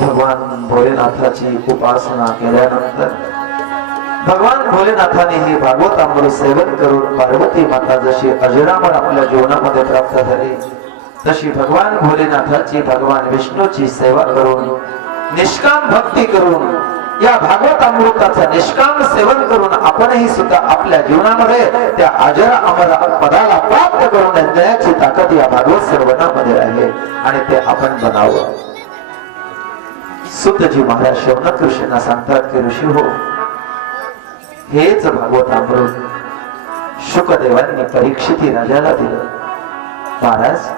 भगवान भोलेनाथाची उपासना केल्यानंतर भगवान भोलेनाथाने हे भागवत अमृत सेवन करून पार्वती माता जशी अजरामर आपल्या जीवनामध्ये प्राप्त झाली, तशी भगवान भोलेनाथाची भगवान विष्णूची सेवा करून निष्काम भक्ती करून या भागवत अमृताचा निष्काम सेवन करून आपणही सुद्धा आपल्या जीवनामध्ये त्या अजरा अमर पदाला प्राप्त करून देण्याची ताकद या भागवत सर्वनामध्ये आहे आणि ते आपण बनावं. सुतजी महाराज शौनक ऋषींना सांगतात की ऋषी हो, हेच भागवत अमृत शुकदेवांनी परीक्षिती राजाला दिलं. महाराज,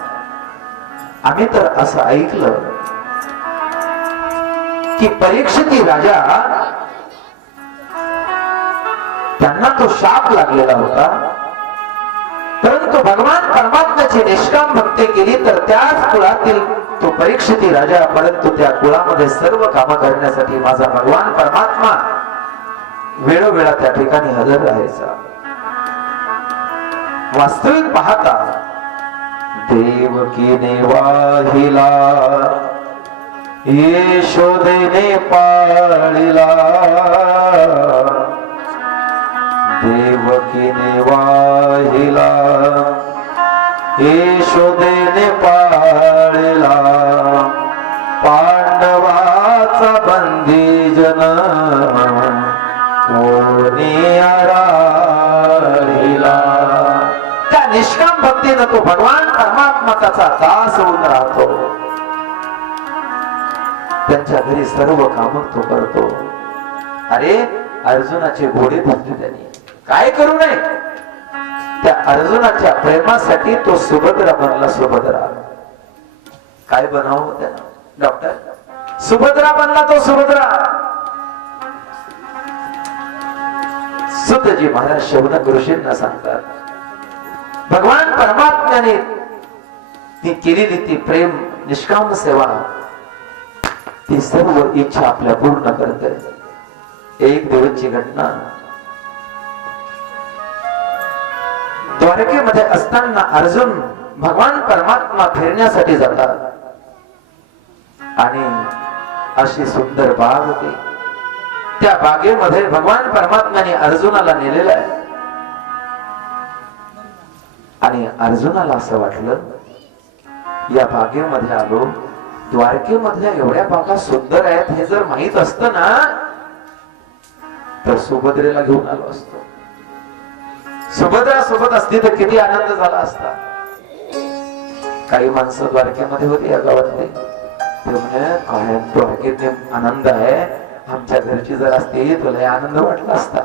आम्ही तर असं ऐकलं की परीक्षिती राजा त्यांना तो शाप लागलेला होता, परंतु भगवान परमात्म्याची निष्काम भक्ती केली तर त्याच कुळातील तो परीक्षिती राजा, परंतु त्या कुळामध्ये सर्व कामं करण्यासाठी माझा भगवान परमात्मा वेळोवेळा त्या ठिकाणी हजर राहायचा. वास्तविक पाहता देवकीने वाहिला यशोदेने पाळिला, देवकीने वाहिला यशोदेने पाळिला, पांडवाचा बंदी जन कोणी राहिला. त्या निष्काम भक्तीने तो भगवान परमात्माचा दास होऊन राहतो. त्यांच्या घरी सर्व काम तो करतो. अरे, अर्जुनाचे घोडे धरले त्यांनी, काय करू नये. त्या अर्जुनाच्या प्रेमासाठी तो सुभद्रा बनला. सुभद्रा काय बनावं त्याला डॉक्टर? सुभद्रा बनला तो सुभद्रा. सुतजी महाराज शौनक ऋषींना सांगतात, भगवान परमात्म्याने ती केलेली ती प्रेम निष्काम सेवा ती सर्व इच्छा आपल्या पूर्ण करते. एक दिवसची घटना, द्वारकेमध्ये असताना अर्जुन भगवान परमात्मा फिरण्यासाठी जातात आणि अशी सुंदर बाग होती. त्या बागेमध्ये भगवान परमात्म्याने अर्जुनाला नेलेलं आहे आणि अर्जुनाला असं वाटलं, या बागेमध्ये आलो, द्वारकेमधल्या एवढ्या बागा सुंदर आहेत हे जर माहित असतं ना तर सुभद्रेला घेऊन आलो असतो. सुभद्रा सोबत असती तर किती आनंद झाला असता. काही माणसं द्वारकेमध्ये होती या गावातले, ते म्हणे काय द्वारकेत आनंद आहे, आमच्या घरची जर असती तुला आनंद वाटला असता.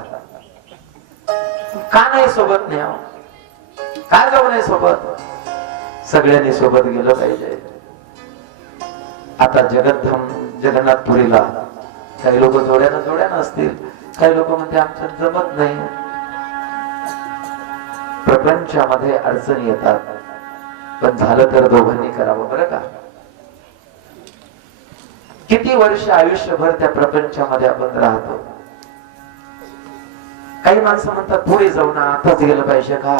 का नाही सोबत न्याव, का जाऊ नये सोबत? सगळ्यांनी सोबत गेलं पाहिजे. आता जगन्नाथपुरीला काही लोक जोड्यानं असतील, काही लोक म्हणते आमचं जमत नाही. प्रपंचामध्ये अडचणी येतात, पण झालं तर दोघांनी करावं बरं का. किती वर्ष आयुष्यभर त्या प्रपंचामध्ये आपण राहतो. काही माणसं म्हणतात पुढे जाऊ ना, आताच गेलं पाहिजे का,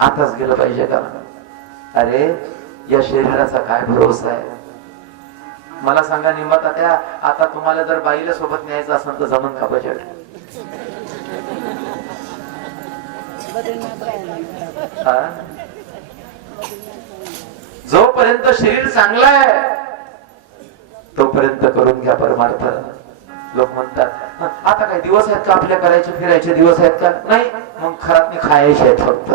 आताच गेलं पाहिजे का. अरे, या शरीराचा काय भरोसा आहे. मला सांगा निंबाता त्या, आता तुम्हाला जर बाईला सोबत न्यायचं असेल तर जमन का बजेट? जोपर्यंत शरीर चांगलं आहे तोपर्यंत करून घ्या परमार्थ. लोक म्हणतात आता काही दिवस आहेत का आपल्या करायचे फिरायचे दिवस आहेत का? नाही, मग खरात मी खायचे आहेत फक्त.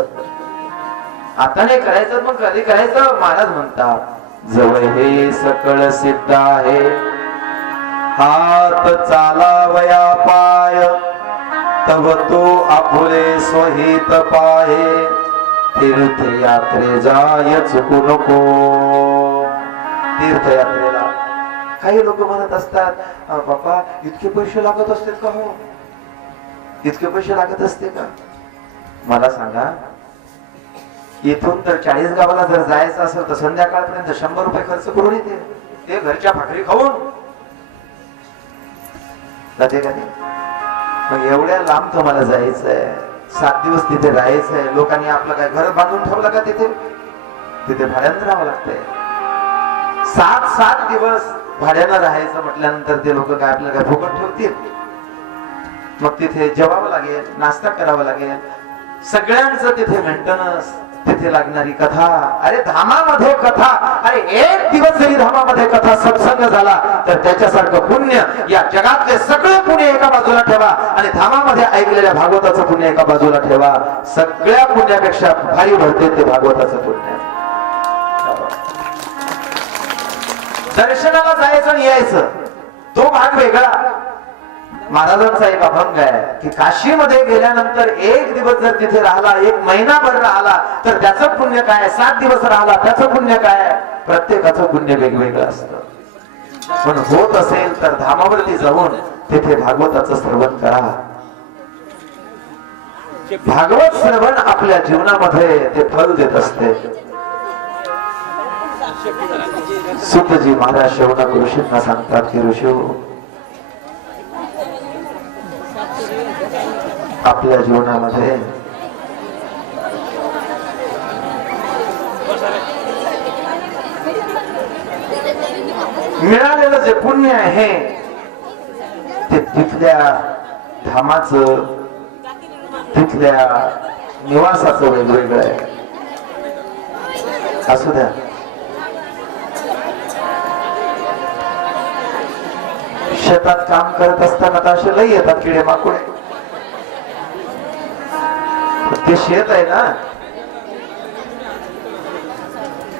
आता नाही करायचं मग कधी करायचं? महाराज म्हणतात जवळ हे सकळ सिद्ध आहे, हात चालावया पाय, तव तो आपुले स्वहित पाहे, तीर्थयात्रे जाय चुकू नको. तीर्थयात्रेला काही लोक म्हणत असतात बाबा इतके पैसे लागत असतात का? हो, इतके पैसे लागत असते का? मला सांगा, इथून तर 40 गावाला जर जायचं असेल तर संध्याकाळपर्यंत 100 रुपये खर्च करून येते, ते घरच्या भाकरी खाऊन जाते का नाही? मग एवढ्या लांब तुम्हाला जायचंय, 7 दिवस तिथे राहायचंय. लोकांनी आपलं काय घर बांधून ठेवलं का? तिथे भाड्यानं राहावं लागतंय. 7 दिवस भाड्यानं राहायचं म्हटल्यानंतर ते लोक काय आपल्याला काय फुकट ठेवतील? मग तिथे जेवावं लागेल, नाश्ता करावा लागेल, सगळ्यांचं तिथे मेंटेनन्स, तिथे लागणारी कथा. अरे धामामध्ये कथा, अरे एक दिवस जरी धामामध्ये कथा सत्संग झाला तर त्याच्यासारखं पुण्य या जगातले सगळे पुण्य एका बाजूला ठेवा आणि धामामध्ये ऐकलेल्या भागवताचं पुण्य एका बाजूला ठेवा. सगळ्या पुण्यापेक्षा भारी भरते ते भागवताचं पुण्य. दर्शनाला जायचं आणि यायचं तो भाग वेगळा. महाराजांचा एक अभंग आहे की काशीमध्ये गेल्यानंतर एक दिवस जर तिथे राहिला, एक महिनाभर राहिला तर त्याचं पुण्य काय, 7 दिवस राहिला त्याचं पुण्य काय. प्रत्येकाचं पुण्य वेगवेगळं असतं. पण होत असेल तर धामावरती जाऊन तिथे भागवताचं श्रवण करा. भागवत श्रवण आपल्या जीवनामध्ये ते फल देत असते. सुतजी महाराज शौनक ऋषींना सांगतात की ऋषी, आपल्या जीवनामध्ये मिळालेलं जे पुण्य आहे ते तिथल्या धामाचं, तिथल्या निवासाचं वेगवेगळं आहे. असू द्या, शेतात काम करत असताना तर असे लई येतात किडे माकुडे. ते शेत आहे ना,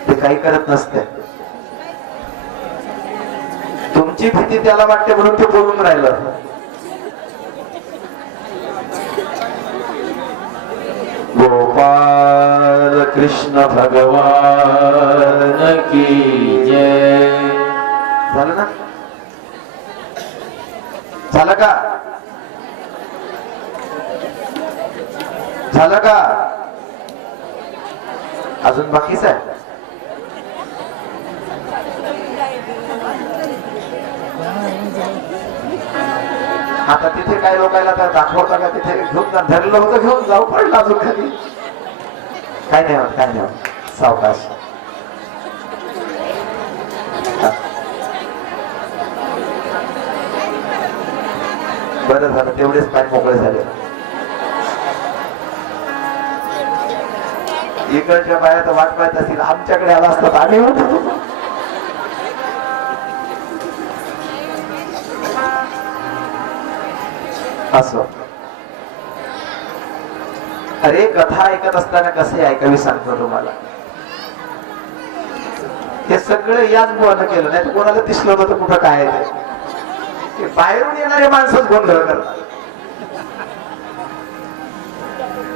ते काही करत नसते. तुमची भीती त्याला वाटते म्हणून ते बोलून राहिलं. गोपाल कृष्ण भगवान की जय. झालं ना? झालं का? झालं का? अजून बाकीच आहे. आता तिथे काय लोकायला तर दाखवता का? तिथे घेऊन धरलं होतं, घेऊन जाऊ पडलं अजून खाली. काय नाही होत, काय नाही होत, सावकाश. बरं झालं, तेवढेच पाय मोकळे झाले. इकडच्या बाया तर वाट पाहत असतील, आमच्याकडे आला असतात आम्ही होतो. असं. अरे कथा ऐकत असताना कसे ऐकावी सांगतो तुम्हाला. हे सगळं याच बुवानं केलं, नाही तर कोणाला दिसलं होतं कुठं काय आहे ते. बाहेरून येणारे माणसंच गोंधळ करतात,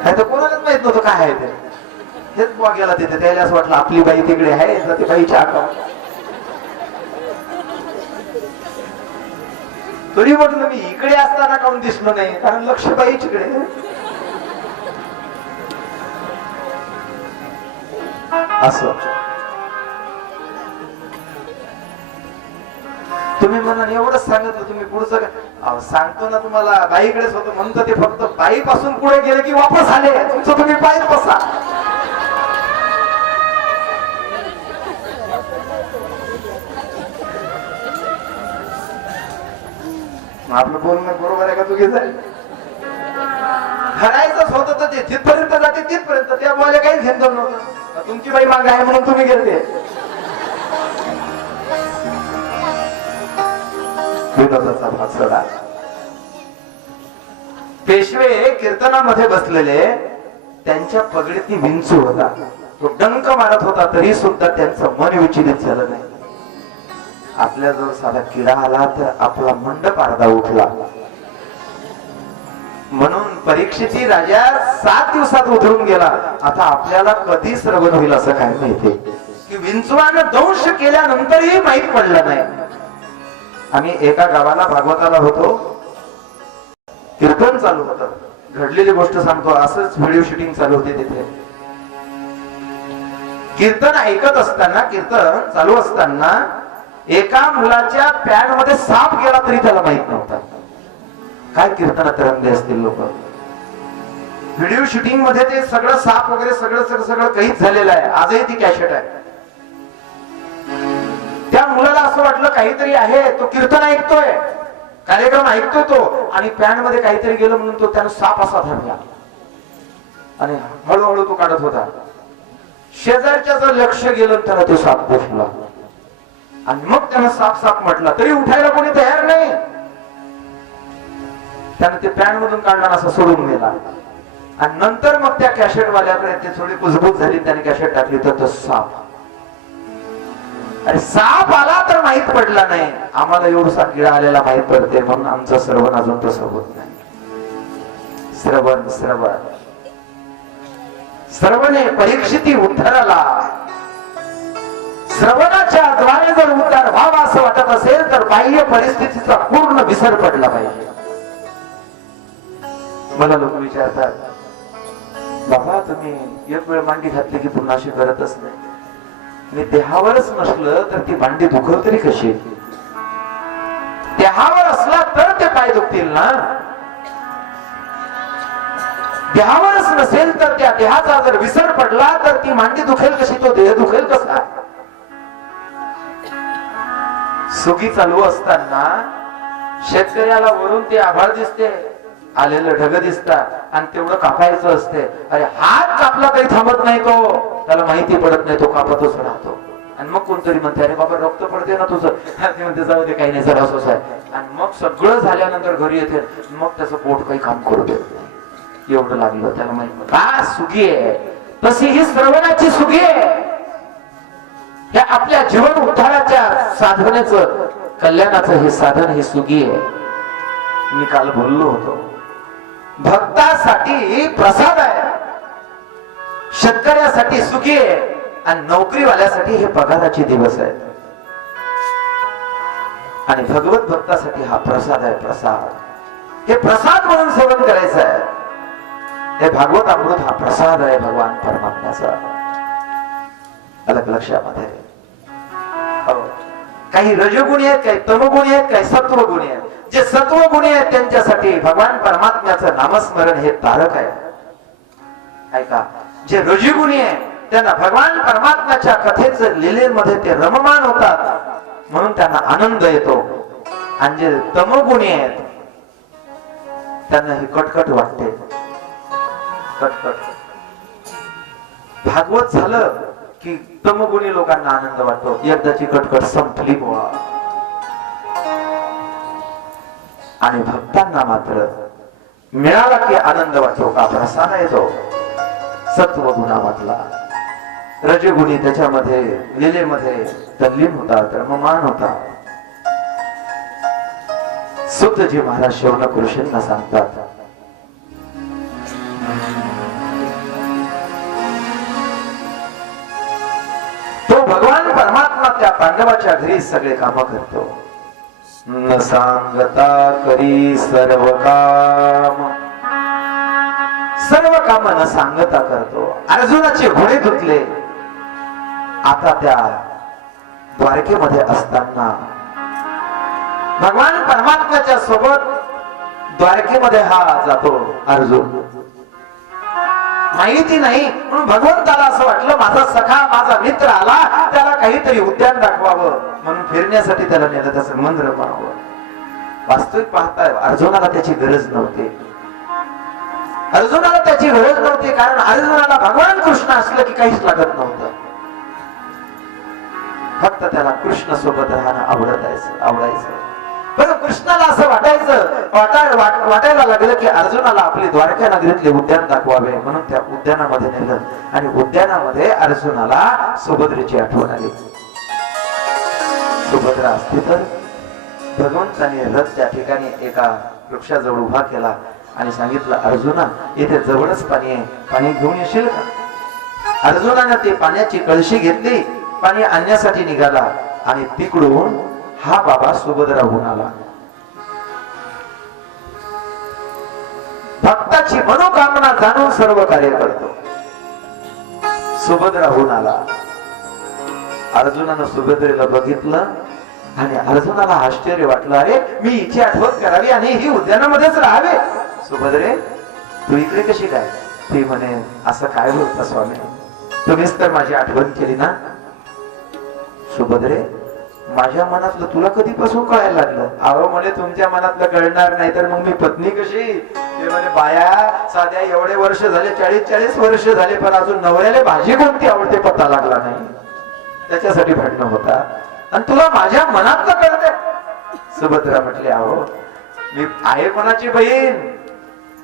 नाही तर कोणालाच माहित नव्हतं काय आहे ते. हेच बुवा गेला तिथे, त्याला असं वाटलं आपली बाई तिकडे आहे, तर ती बाईच्या अकाउंट. तरी म्हटलं मी इकडे असताना काऊन दिसलो नाही, कारण लक्ष बाईच्याकडे. असं तुम्ही म्हणा एवढंच सांगितलं, तुम्ही पुढचं काय सांगतो ना तुम्हाला. बाईकडेच होतं म्हणतो ते, फक्त बाई पासून पुढे गेले की वापस आले. तुमचं तुम्ही पायच बसा. आपलं बोलणं बरोबर आहे का चुकीचं आहे? हरायचंच होतं तर ते जिथपर्यंत जाते तिथपर्यंत, त्या बोलायला काहीच घेतलं नव्हतं. तुमची बाई मागे आहे म्हणून तुम्ही गेलते. विनोदाचा भाग सोडा. पेशवे कीर्तनामध्ये बसलेले, त्यांच्या पगडीत विंचू होता. तो डंक मारत होता तरी सुद्धा त्यांचं मन विचलित झालं नाही. आपल्या जर साधा किडा आला तर आपला मंडप अर्धा उठला. म्हणून परीक्षेची राजा 7 दिवसात उतरून गेला. आता आपल्याला कधी श्रवण होईल असं काय माहिती की विंचवानं दंश केल्यानंतरही माहीत पडलं नाही. आम्ही एका गावाला भागवताला होतो, कीर्तन चालू होतं. घडलेली गोष्ट सांगतो. असंच व्हिडिओ शूटिंग चालू होते तिथे. कीर्तन ऐकत असताना, कीर्तन चालू असताना एका मुलाच्या पॅड मध्ये साप गेला तरी त्याला माहित नव्हता. काय कीर्तनात रंगले असतील लोक. व्हिडिओ शूटिंग मध्ये ते सगळं साप वगैरे सगळं काहीच झालेलं आहे. आजही ती कॅसेट आहे. त्या मुलाला असं असं वाटलं काहीतरी आहे, तो कीर्तन ऐकतोय, कार्यक्रम ऐकतोय तो, आणि पॅन मध्ये काहीतरी गेलं म्हणून तो त्यानं साप असा धरला आणि हळूहळू तो काढत होता. शेजारच्या जर लक्ष गेलं त्याला तो साप पोचला आणि मग त्यानं साप साप म्हटला, तरी उठायला कोणी तयार नाही. त्यानं ते पॅन मधून काढला असं सोडून गेला. आणि नंतर मग त्या कॅसेट वाल्याकडे ते थोडी कुजबूज झाली, त्याने कॅसेट टाकली तर तो साप, अरे साप आला तर माहित पडला नाही, आम्हाला एवढसा किडा आलेला माहित पडते, म्हणून आमचं श्रवण अजून तसं होत नाही. श्रवण श्रवण श्रवणे परीक्षिती उद्धाराला. श्रवणाच्या द्वारे जर उद्धार व्हावा असं वाटत असेल तर बाह्य परिस्थितीचा पूर्ण विसर पडला पाहिजे. मला लोक विचारतात, बाबा तुम्ही एक वेळ मांडी घातली की पुन्हा अशी करतच नाही. मी देहावरच नसलं तर ती मांडी दुखव तरी कशी? देहावर असला तर ते पाय दुखतील ना. देहावरच नसेल तर त्या देहाचा जर विसर पडला तर ती मांडी दुखेल कशी, तो देह दुखेल कसा? सुखी चालू असताना शेतकऱ्याला वरून ते आभाळ दिसते, आलेलं ढग दिसतात आणि तेवढं कापायचं असते. अरे हात कापला तरी थांबत नाही तो, त्याला माहिती पडत नाही, तो कापतच राहतो. आणि मग कोणतरी म्हणते, अरे बाबा रक्त पडते ना तुझं, ते म्हणते जाऊ दे काही नाही, जरा असंच आहे. आणि मग सगळं झाल्यानंतर घरी येते, मग त्याचं पोट काही काम करू देत नाही, एवढं लागलं त्याला माहिती. का सुखी आहे तशी ही श्रवणाची सुखी आहे. या आपल्या जीवन उद्धाराच्या साधनेचं, कल्याणाचं हे साधन हे सुखी आहे. मी काल बोललो होतो, भक्तासाठी प्रसाद आहे, शेतकऱ्यासाठी सुखी आहे आणि नोकरीवाल्यासाठी हे पगाराचे दिवस आहेत. आणि भगवत भक्तासाठी हा प्रसाद आहे. प्रसाद हे प्रसाद म्हणून सेवन करायचं आहे. हे भागवत अमृत हा प्रसाद आहे भगवान परमात्म्याचा. अलग लक्षामध्ये काही रजगुणी आहेत, काही तमगुणी आहेत, काही सत्वगुणी आहेत. जे सत्वगुणी आहेत त्यांच्यासाठी भगवान परमात्म्याचं नामस्मरण हे तारक आहे. ऐका, जे रजगुणी आहे त्यांना भगवान परमात्म्याच्या कथेचं लीलेमध्ये ते रममान होतात, म्हणून त्यांना आनंद येतो. आणि जे तमगुणी आहेत त्यांना हे कटकट वाटते. कटकट भागवत झालं की तमगुणी लोकांना आनंद वाटतो, एकदाची कटकट संपली बुवा. आणि भक्तांना मात्र मिळाला की आनंद वाटतो, का प्रसाद येतो. सत्वगुणामधला रजगुणी त्याच्यामध्ये लीलेमध्ये तल्लीन होता, रममान होता. सुतजी महाराज शौनक ऋषींना सांगतात, तो भगवान परमात्मा त्या पांडवाच्या घरी सगळे काम करतो. न सांगता करी सर्व काम, सर्व काम न सांगता करतो. अर्जुनाचे घोडे धुतले. आता त्या द्वारकेमध्ये असताना भगवान परमात्म्याच्या सोबत द्वारकेमध्ये हा जातो अर्जुन. माहिती नाही म्हणून भगवंताला असं वाटलं माझा सखा माझा मित्र आला, त्याला काहीतरी उद्यान दाखवावं म्हणून फिरण्यासाठी त्याला नेलं, त्याचं मन रमावं. वास्तविक पाहताय अर्जुनाला त्याची गरज नव्हती. अर्जुनाला त्याची गरज नव्हती, कारण अर्जुनाला भगवान कृष्ण असलं की काहीच लागत नव्हतं. फक्त त्याला कृष्ण सोबत राहणं आवडायचं. पण कृष्णाला असं वाटायला लागलं की अर्जुनाला आपली द्वारका नगरीतले उद्यान दाखवावे, म्हणून त्या उद्यानामध्ये नेलं. आणि उद्यानामध्ये अर्जुनाला सुभद्रेची आठवण आली. सुभद्रा असती तर भगवंताने रथ त्या ठिकाणी एका वृक्षाजवळ उभा केला आणि सांगितलं, अर्जुना इथे जवळच पाणी आहे, पाणी घेऊन येशील का? अर्जुनाने ते पाण्याची कळशी घेतली, पाणी आणण्यासाठी निघाला आणि तिकडून हा बाबा सुभद्रा होऊन आला. भक्ताची मनोकामना जाणून सर्व कार्य करतो. सुभद्रा होऊन आला. अर्जुनानं सुभद्रेला बघितलं आणि अर्जुनाला आश्चर्य वाटलं, अरे मी हिची आठवण करावी आणि ही उद्यानामध्येच राहावे. सुभद्रे तू इकडे कशी काय? ती म्हणे, असं काय बोलता स्वामी, तुम्हीच तर माझी आठवण केली ना. सुभद्रे माझ्या मनातलं तुला कधीपासून कळायला लागलं? अहो म्हणे तुमच्या मनातलं कळणार नाही तर मग मी पत्नी कशी? ते म्हणे बाया साध्या एवढे वर्ष झाले, 40 वर्ष झाले, पण अजून नवऱ्याला भाजी कोणती आवडते पत्ता लागला नाही. त्याच्यासाठी भांडणं होता आणि तुला माझ्या मनातलं कळतंय. सुभद्रा म्हटली अहो मी आहे कोणाची बहीण?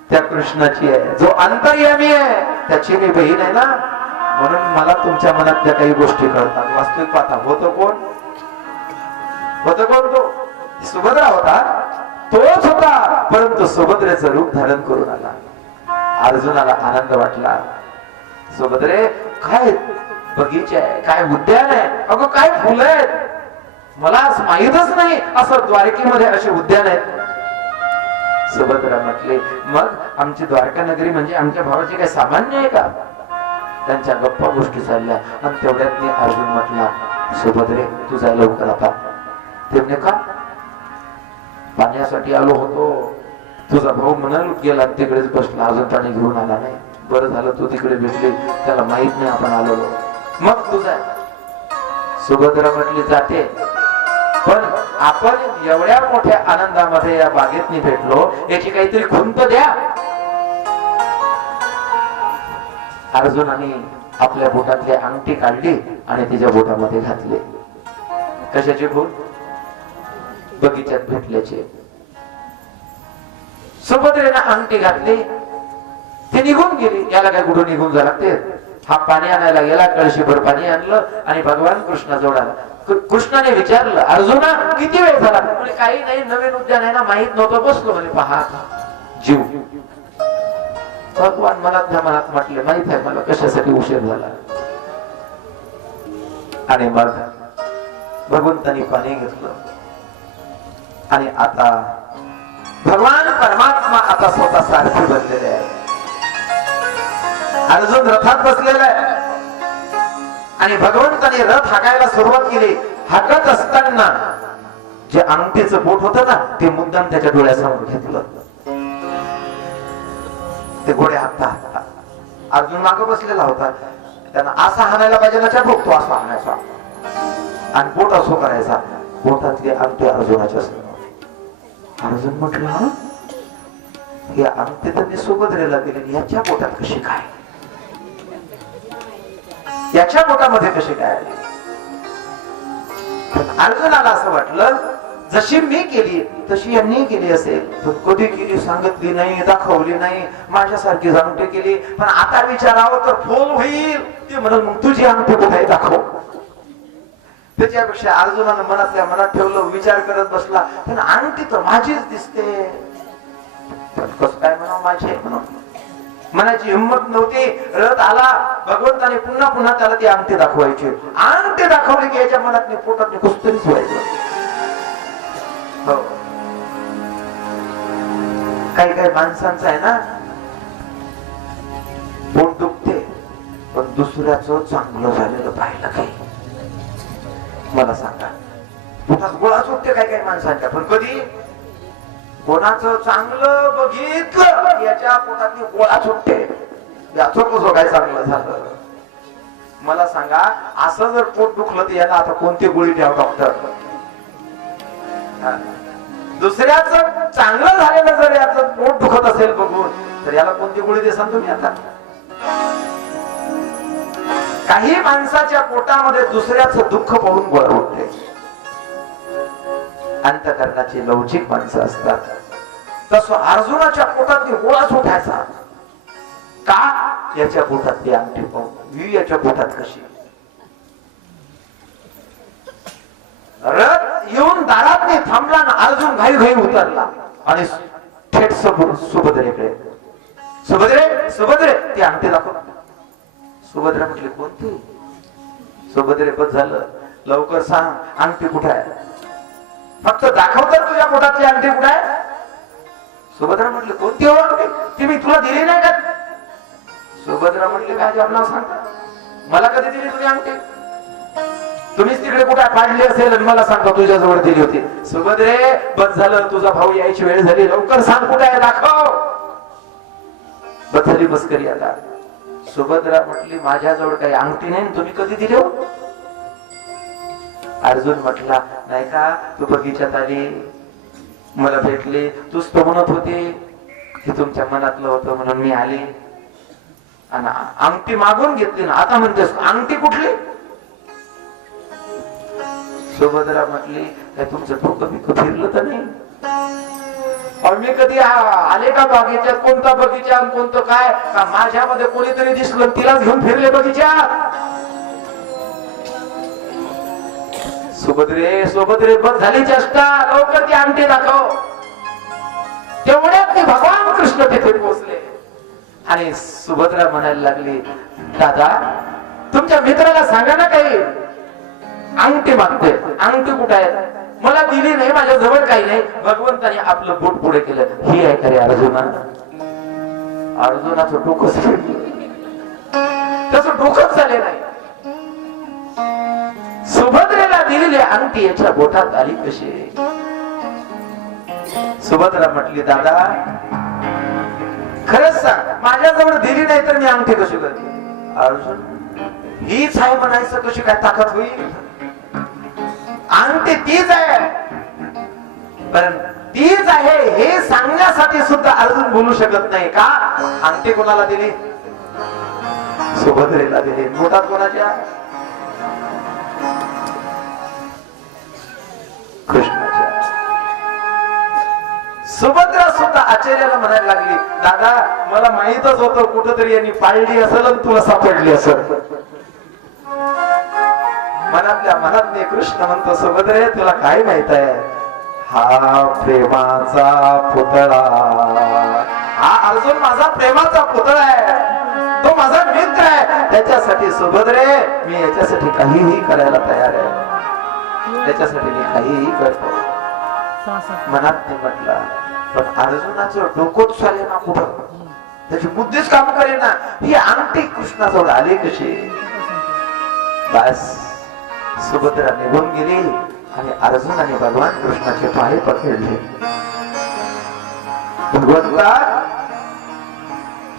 त्या कृष्णाची आहे, जो अंतर्यामी आहे त्याची मी बहीण आहे ना. म्हणून मला तुमच्या मनातल्या काही गोष्टी कळतात. वास्तविक पाहता होतो कोण? तो सुभद्रा होता, तोच होता, परंतु सुभद्रेचं रूप धारण करून आला. अर्जुनाला आनंद वाटला. सुभद्रे काय बगीचा आहे, काय उद्यान आहे, अगं काय फुलं आहेत, मला माहीतच नाही असं द्वारकेमध्ये असे उद्यान आहेत. सुभद्रा म्हटले मग आमची द्वारका नगरी म्हणजे आमच्या भावाची काय सामान्य आहे का? त्यांच्या गप्पा गोष्टी चालल्या आणि तेवढ्यात अर्जुन म्हटला सुभद्रे तू जाय लवकर आता. तेवढे का? पाण्यासाठी आलो होतो, तुझा भाऊ म्हणाल गेला तिकडेच बसला, अजून पाणी घेऊन आला नाही. बरं झालं तू तिकडे भेटली, त्याला माहित नाही आपण आलो. मग तुझा सुभद्रा म्हटली जाते, पण आपण एवढ्या मोठ्या आनंदामध्ये या बागेत भेटलो याची काहीतरी खुंत द्या. अर्जुनाने आपल्या बोटातली अंगठी काढली आणि तिच्या बोटामध्ये घातले. कशाची खून? बगीच्यात भेटल्याचे. सुभद्रेने अंगठी घातली, ती निघून गेली. याला काय कुठं निघून झाला? ते हा पाणी आणायला गेला, कळशीभर पाणी आणलं आणि भगवान कृष्णा जवळ आला. कृष्णाने विचारलं अर्जुना किती वेळ झाला? म्हणजे काही नाही, नवीन उद्यान आहे ना, माहित नव्हतं, बसलो. म्हणजे पहा जीव. भगवान मनात म्हटले माहित आहे मला कशासाठी उशीर झाला. आणि मग भगवंतानी पाणी घेतलं आणि आता भगवान परमात्मा आता स्वतः सारथी बनलेले आहे. अर्जुन रथात बसलेला आहे आणि भगवंताने रथ हाकायला सुरुवात केली. हाकत असताना जे अंगठीचं बोट होतं ना ते मुद्दाम त्याच्या डोळ्यासमोर घेतलं. ते घोडे हाकता हाकता अर्जुन मागं बसलेला होता. त्यांना असा हाणायला पाहिजे ना तो असा हाणायचा आणि बोट असो करायचा. बोटातली अंगठी अर्जुनाच्या समोर. अर्जुन म्हटलं हे अंगठी तर मी सुभद्रेला दिली, याच्या बोटात कशी काय? याच्या बोटामध्ये कशी काय? अर्जुनाला असं वाटलं जशी मी केली तशी यांनी केली असेल, पण कधी केली सांगितली नाही, दाखवली नाही. माझ्यासारखी अंगठी केली, पण आता विचारावं तर फोल होईल. ते म्हणून मग तुझी अंगठी कुठे दाखव. त्याच्यापेक्षा अर्जुनानं मनातल्या मनात ठेवलं, विचार करत बसला, पण अंगठी तर माझीच दिसते, पण कसं काय म्हणावं माझी म्हणून मनाची हिंमत नव्हती. रथ आला, भगवंताने पुन्हा पुन्हा त्याला ती अंगठी दाखवायची. अंगठी दाखवली की याच्या मनात पोटात कुस्तीच व्हायचं. हो, काही माणसांचं आहे ना पोट दुखते, पण दुसऱ्याचं चांगलं झालेलं पाहिलं काही. मला सांगा पोटात गोळा सुटते काही माणसांच्या, पण कधी कोणाचं चांगलं बघितलं याच्या पोटातली गोळा सुटते. याचं कसं काय चांगलं झालं? मला सांगा असं जर पोट दुखलं तर याला आता कोणती गोळी द्यावं डॉक्टर? दुसऱ्याच चांगलं झालेलं जर याचं पोट दुखत असेल बघून तर याला कोणती गोळी देसाल तुम्ही? आता काही माणसाच्या पोटामध्ये दुसऱ्याचं दुःख पाहून गोळा उठते. अंतःकरणाची लवचिक माणसं असतात. तसं अर्जुनाच्या पोटात गोळाच उठायचा का? याच्या पोटातली अंगठी पाहून. याच्या पोटात कशी? रथ येऊन दारात थांबला ना, अर्जुन घाई घाई उतरला आणि थेट सुभद्रेकडे. सुभद्रे ती अंगठी दाखव. सुभद्रा म्हटली कोणती? सुभद्रे बस झालं, लवकर सांग अंगठी कुठे आहे? फक्त दाखव तर तुझ्या पोटातली अंगठी कुठे आहे? सुभद्रा म्हटली कोणती हो अंगठी? ती मी तुला दिली नाही का? सुभद्रा म्हटली काय आपल्याला सांगता, मला कधी दिली तुम्ही अंगठी? तुम्हीच तिकडे कुठे पाडली असेल आणि मला सांगता तुझ्या जवळ दिली होती. सुभद्रे बस झालं, तुझा भाऊ यायची वेळ झाली, लवकर सांग कुठे आहे, दाखव. बस झाली मस्करी आता. सुभद्रा म्हटली माझ्याजवळ काही अंगठी नाही, तुम्ही कधी दिली हो? अर्जुन म्हटला, नाही का तू बगीच्यात आली, मला भेटली, तूच तो म्हणत होती हे तुमच्या मनातलं होतं म्हणून मी आली आणि अंगठी मागून घेतली ना, आता म्हणतेस अंगठी कुठली? सुभद्रा म्हटली, काय तुमचं डोकं बिकं फिरलं तर नाही? मी कधी आले का बगीच्यात? कोणता बगीचा आणि कोणतं काय? का माझ्यामध्ये कोणीतरी दिसलं तिलाच घेऊन फिरले बगीच्यात? सुभद्रे बस झाली चेष्टा, लवकर ती अंगठी दाखव. तेवढ्यात ते भगवान कृष्ण तिथे पोहोचले आणि सुभद्रा म्हणायला लागली, दादा तुमच्या मित्राला सांगा ना काही, अंगठी मागते. अंगठी कुठे आहे? मला दिली नाही, माझ्या जवळ काही नाही. भगवंताने आपलं बोट पुढे केलं. ही आहे खरे अर्जुना. अर्जुनाचं डोकंच त्याचं डोकंच झाले नाही. सुभद्रेला दिलेली अंगठी याच्या बोटात आली कशी? सुभद्रा म्हटली, दादा खरंच सांग, माझ्याजवळ दिली नाही तर मी अंगठी कशी करते? अर्जुन हीच आहे म्हणायचं कशी काय ताकद होईल? अंगठी तीच आहे, पण तीच आहे हे सांगण्यासाठी सुद्धा अर्जुन बोलू शकत नाही का? अंगठी कोणाला दिली? सुभद्रेला दिली. बोटात कोणाच्या? कृष्णाच्या. सुभद्रा सुद्धा आश्चर्याला म्हणायला लागली, दादा मला माहितच होतं कुठंतरी यांनी पाळली असेल आणि तुला सापडली असेल. मनातल्या मनात नाही कृष्ण म्हणतो, सुभद्रे तुला काय माहित आहे? हा प्रेमाचा पुतळा, हा अर्जुन माझा प्रेमाचा पुतळा आहे, तो माझा मित्र आहे. त्याच्यासाठी सुभद्रे मी याच्यासाठी काहीही करायला तयार आहे, त्याच्यासाठी मी काहीही करतो. मनात नाही म्हटला, पण अर्जुनाचं डोकोच चाले ना, कुठं त्याची बुद्धीच काम करे ना. ही अंगठी कृष्णाजवळ आली कशी? बस सुभद्रा निघून गेली आणि अर्जुन आणि भगवान कृष्णाचे पाय पकडले. भगवंता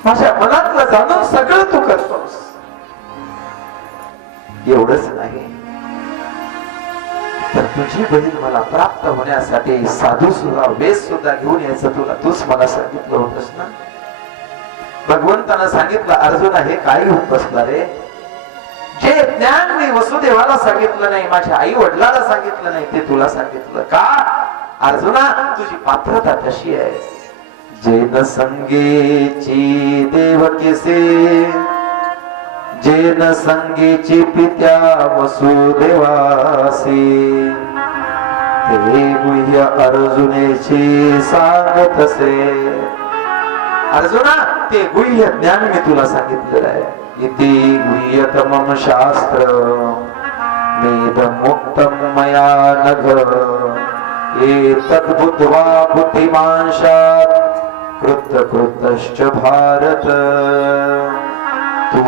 माझ्या मनातलं जाणून सगळं तू करतोस. एवढंच नाही तर तुझी बहीण मला प्राप्त होण्यासाठी साधू सुद्धा वेश सुद्धा घेऊन यायचं तुला तूच मला सांगितलं होतस ना. भगवंतानं सांगितलं, अर्जुना हे काही होत बसला रे. जे ज्ञान मी वसुदेवाला सांगितलं नाही, माझ्या आई वडिलाला सांगितलं नाही, ते तुला सांगितलं. का अर्जुना तुझी पात्रता कशी आहे? जेन संगेची देवकीसे, जेन संगेची पित्या वसुदेवासी, ते गुह्य अर्जुनेची सांगतसे. अर्जुना ते गुह्य ज्ञान मी तुला सांगितलेलं आहे. इति गुह्यतमं शास्त्र वेदमुक्तं मया नघ, एतत् बुद्ध्वा बुद्धिमांशात् कृतकृतश्च भारत. तू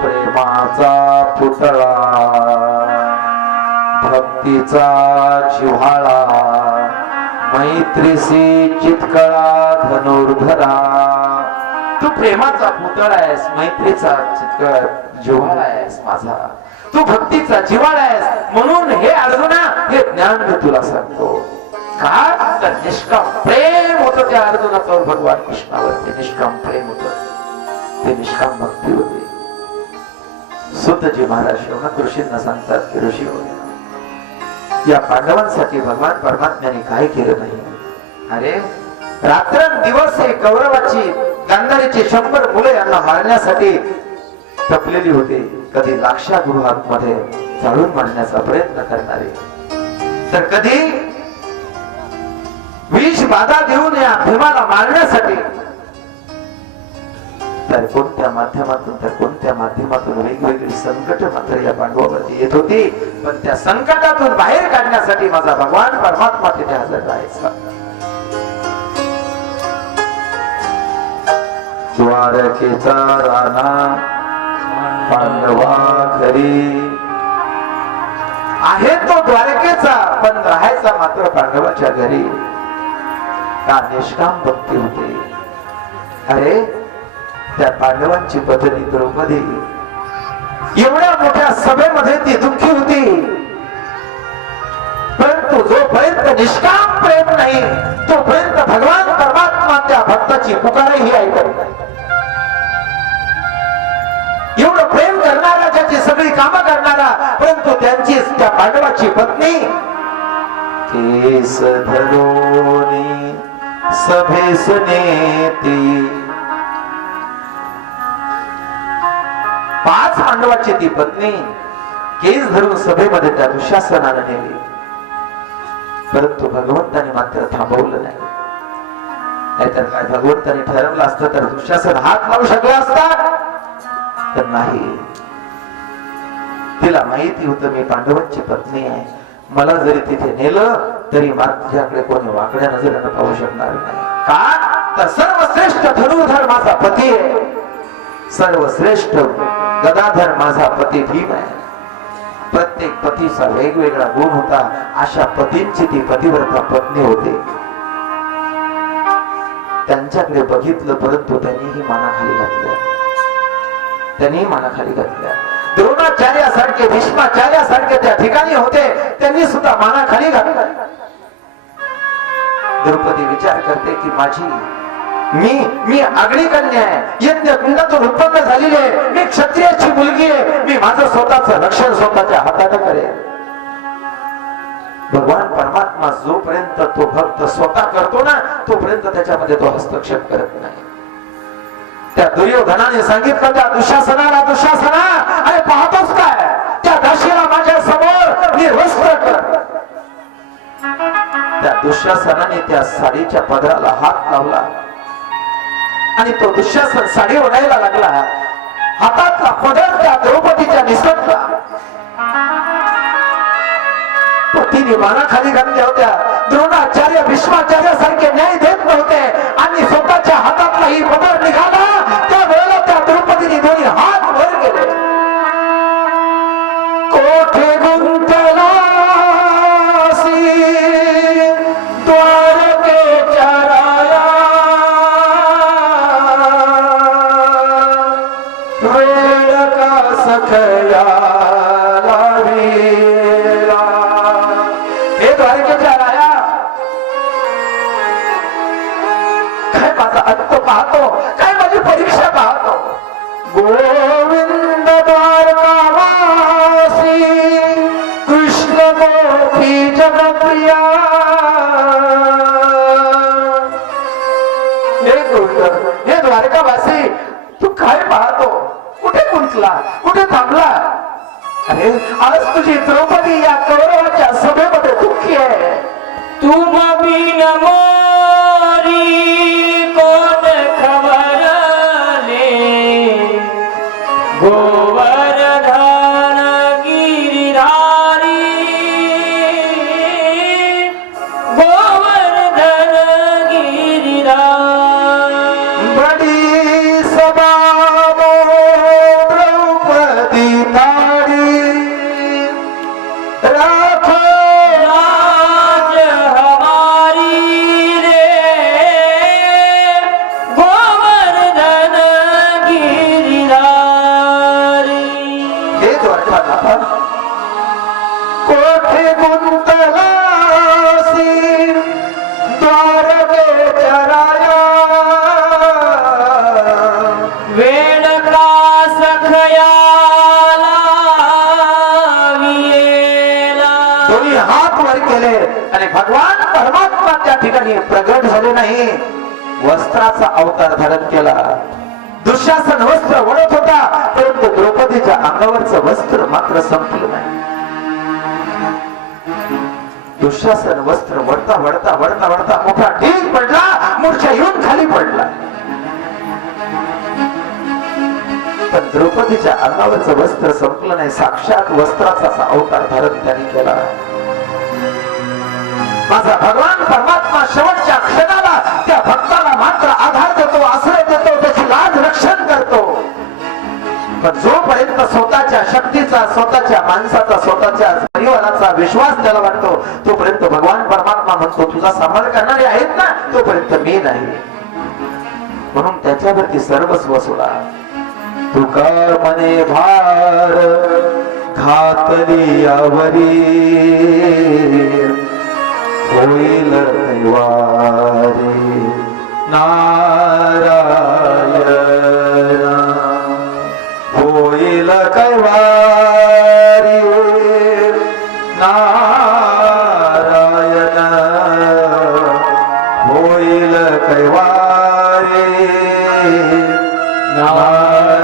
प्रेमाचा पुतळा, भक्तीचा जिव्हाळा, मैत्रीसी चितकळा धनुर्धरा. तू प्रेमाचा पुतळा आहेस, मैत्रीचा चितकळ जिव्हाळा आहेस माझा, तू भक्तीचा जिव्हाळा आहेस. म्हणून हे अर्जुना हे ज्ञान मी तुला सांगतो. का तर निष्काम प्रेम होतं त्या अर्जुनाचं भगवान कृष्णावर. ते निष्काम प्रेम होतं, ते निष्काम भक्ती होती. सुतजी महाराज शौनक ऋषींना सांगतात की ऋषी होते, या पांडवांसाठी भगवान परमात्म्याने काय केलं नाही? अरे रात्रंदिवस हे कौरवाची गांधारीची 100 मुले यांना मारण्यासाठी तपलेली होती. कधी लाक्षागृहामध्ये जाळून मारण्याचा प्रयत्न करणारे, तर कधी विष बाधा देऊन या भीमाला मारण्यासाठी. तर कोणत्या माध्यमातून वेगवेगळी संकट मात्र या पांडवावरती येत होती. पण त्या संकटातून बाहेर काढण्यासाठी माझा भगवान परमात्मा तिथे हजर राहायचा. द्वारकेचा राणा पांडवा घरी आहे, तो द्वारकेचा पण राहायचा मात्र पांडवाच्या घरी. का निष्काम भक्ती होते. अरे त्या पांडवांची पत्नी द्रौपदी एवढ्या मोठ्या सभेमध्ये ती दुःखी होती. परंतु जोपर्यंत निष्काम प्रेम नाही तोपर्यंत भगवान परमात्मा त्या भक्ताची पुकारही ऐकत नाही. एवढं प्रेम करणारा, ज्याची सगळी कामं करणारा, परंतु त्यांची त्या पांडवाची पत्नी केस धरोनी सभेस नेती. 5 पांडवाची ती पत्नी केस धरून सभेमध्ये त्या दुःशासनाला नेली, परंतु भगवंताने मात्र थांबवलं नाही. नाहीतर काय भगवंताने ठरवलं असतं तर दुःशासन हात लावू शकला असता, तर नाही. तिला माहिती होतं मी पांडवांची पत्नी आहे, मला जरी तिथे नेलं तरी माझ्याकडे कोणी वाकड्या नजरेनं पाहू शकणार नाही. का तर सर्वश्रेष्ठ धनुर्धर माझा पती आहे, सर्वश्रेष्ठ गदाधर माझा पती भीम आहे. प्रत्येक पतीचा वेगवेगळा गुण होता, अशा पतींची ती पतिव्रता पत्नी होते. त्यांच्याकडे बघितलं, परंतु त्यांनीही मानाखाली घातल्या, त्यांनी मानाखाली घातल्या. द्रोणाचार्यासारखे, भीष्माचार्यासारखे त्या ठिकाणी होते, त्यांनी सुद्धा मानाखाली घातला. द्रौपदी विचार करते की मी आगळी कन्या आहे, यज्ञ कुंडातून उत्पन्न झालेली आहे, मी क्षत्रियाची मुलगी आहे, मी माझं स्वतःचं रक्षण स्वतःच्या हाताने करेन. भगवान परमात्मा जोपर्यंत तो भक्त स्वतः करतो ना, तोपर्यंत त्याच्यामध्ये तो हस्तक्षेप करत नाही. त्या दुर्योधनाने सांगितलं त्या दुःशासनाला, दुःशासना अरे पाहतोस काय, त्या दासीला माझ्या समोर निर्वस्त्र कर. त्या दुःशासनाने त्या साडीच्या पदराला हात लावला आणि तो दुःशासन साडी ओढायला लागला. हातातला पदर त्या द्रौपदीच्या निसटला. पतीने मानाखाली घातल्या होत्या. द्रोणाचार्य, भीष्माचार्य सारखे न्याय देत नव्हते आणि स्वतःच्या हातातलाही पदर निघाला. त्या वेळेला त्या द्रौपदीने दोन्ही हात वर केले. कोठे गुंतलासी द्वारकेच्या राया, वेळ का सखया लावीला. हे द्वारकेच्या राया, काय माझा अंत पाहतो, काय माझी परीक्षा पाहतो. गोविंद द्वारकावासी कृष्ण गोपी जनप्रिया. हे द्वारकावासी, तू काय पाहतो, कुठे गुंतला, कुठे थांबला. अरे आज तुझी द्रौपदी या कौरवाच्या सभेमध्ये दुःखी आहे. तू बिन मोरी कोण खबरले, गोवर्धन गिरिधारी, गोवर्धन गिरिधारी. बडी सभा द्रौपदी ताडी, राखो लाज हमारी रे, गोवर्धन गिरिधारी. हे द्वारकानाथ, कोठे गुंतलासी द्वारकेच्या राया, वेळ का सखयाला वियेला. दोन्ही हात वर केले आणि भगवान परमात्मा त्या ठिकाणी प्रगट झाले नाही, वस्त्राचा अवतार धारण केला. दुःशासन वस्त्र वडत होता, परंतु द्रौपदीच्या अंगावरचं वस्त्र मात्र संपलं नाही. दुःशासन वस्त्र वडता वडता वडता वडता मोठा ढीग पडला, मूर्छा येऊन खाली पडला. पण द्रौपदीच्या अंगावरचं वस्त्र संपलं नाही, साक्षात वस्त्राचा अवतार धारण त्यांनी केला. माझा भगवान परमात्मा शेवटच्या क्षणाला त्या भक्ताला मात्र आधार देतो, आश्रय देतो, त्याची लाज रक्षण करतो. पण जोपर्यंत स्वतःच्या शक्तीचा, स्वतःच्या माणसाचा, स्वतःच्या परिवाराचा विश्वास त्याला वाटतो, तोपर्यंत भगवान परमात्मा म्हणतो तुझा सांभाळ करणारे आहेत ना, तोपर्यंत मी नाही. म्हणून त्याच्यावरती सर्वस्व सोडा. तुका मने भार घातली यावरी, होईल कैवारी नारायण होईल कैवारी नारायण होईल कैवारी नारायण.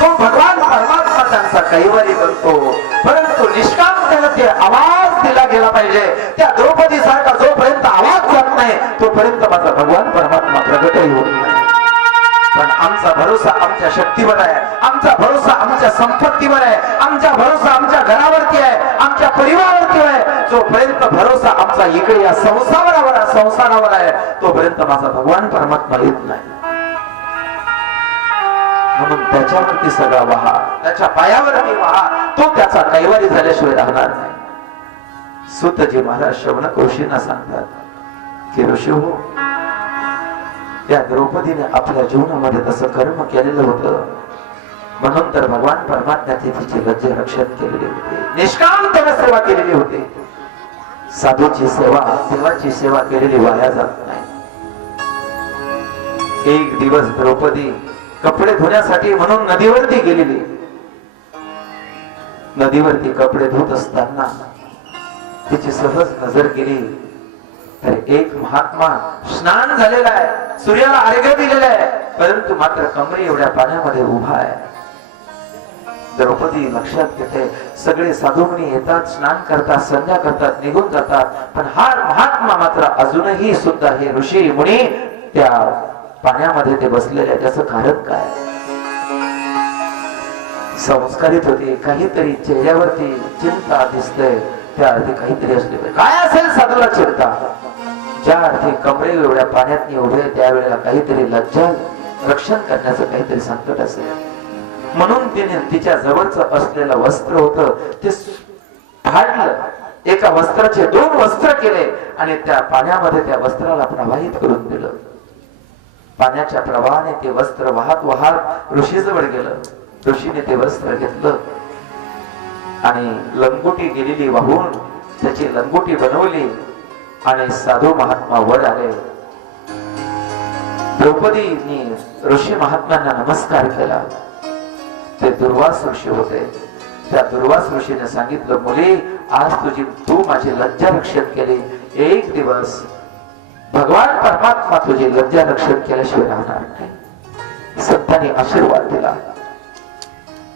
तो भगवान परमात्मा त्यांचा कैवारी करतो, परंतु निष्काम त्याला ते आवाज दिला गेला पाहिजे. त्या द्रौपदी सारखा जोपर्यंत आवाज जात नाही तोपर्यंत माझा भगवान परमात्मा प्रगटही होत नाही. पण आमचा भरोसा आमच्या शक्तीवर आहे, आमचा भरोसा आमच्या संपत्तीवर आहे, आमचा भरोसा आमच्या घरावरती आहे, आमच्या परिवारावरती आहे. जोपर्यंत भरोसा आमचा इकडे या संसारावर आहे तोपर्यंत माझा भगवान परमात्मा येत नाही. म्हणून त्याच्यावरती सगळा वहा, त्याच्या पायावरती वहा, तो त्याचा कैवारी झाल्याशिवाय राहणार नाही. सुतजी महाराज शौनक ऋषींना सांगतात की ऋषी हो, त्या द्रौपदीने आपल्या जीवनामध्ये तसं कर्म केलेलं होतं, म्हणून तर भगवान परमात्म्याने तिचे लज्ज रक्षण केलेले होते, निष्काम त्याला सेवा केलेली होती. साधूची सेवा, देवाची सेवा केलेली वाया जात नाही. एक दिवस द्रौपदी कपडे धुण्यासाठी म्हणून नदीवरती गेलेली. नदीवरती कपडे धुत असताना तिची सहज नजर गेली तर एक महात्मा स्नान झालेला आहे, सूर्याला अर्घ्य दिलेला आहे, परंतु मात्र कमरे एवढ्या पाण्यामध्ये उभा आहे. द्रौपदी लक्षात घेते, सगळे साधूमुनी येतात, स्नान करतात, संध्या करतात, निघून जातात, पण हा महात्मा मात्र अजूनही सुद्धा हे ऋषी मुनी त्या पाण्यामध्ये ते बसलेले. त्याचं कारण काय? संस्कारित होते, काहीतरी चेहऱ्यावरती चिंता दिसते, त्या अर्थी काहीतरी असले. काय असेल साधूला चिंता? ज्या अर्थी कमरे एवढ्या पाण्यात उभे, त्यावेळेला काहीतरी लज्जा रक्षण करण्याचं काहीतरी संकट असेल. म्हणून तिने तिच्या जवळचं असलेलं वस्त्र होतं ते फाडलं, एका वस्त्राचे 2 वस्त्र केले आणि त्या पाण्यामध्ये त्या वस्त्राला प्रवाहित करून दिलं. पाण्याच्या प्रवाहाने ते वस्त्र वाहत वाहत ऋषीजवळ गेलं. ऋषीने ते वस्त्र घेतलं आणि लंगोटी गेलेली वाहून त्याची लंगोटी बनवली आणि साधू महात्मा वर आले. द्रौपदीने ऋषी महात्म्यांना नमस्कार केला. ते दुर्वास ऋषी होते. त्या दुर्वास ऋषीने सांगितलं, मुली, आज तू माझी लज्जा रक्षण केली. एक दिवस भगवान परमात्मा तुझे लज्जा रक्षण केल्याशिवाय राहणार नाही. संतांनी आशीर्वाद दिला.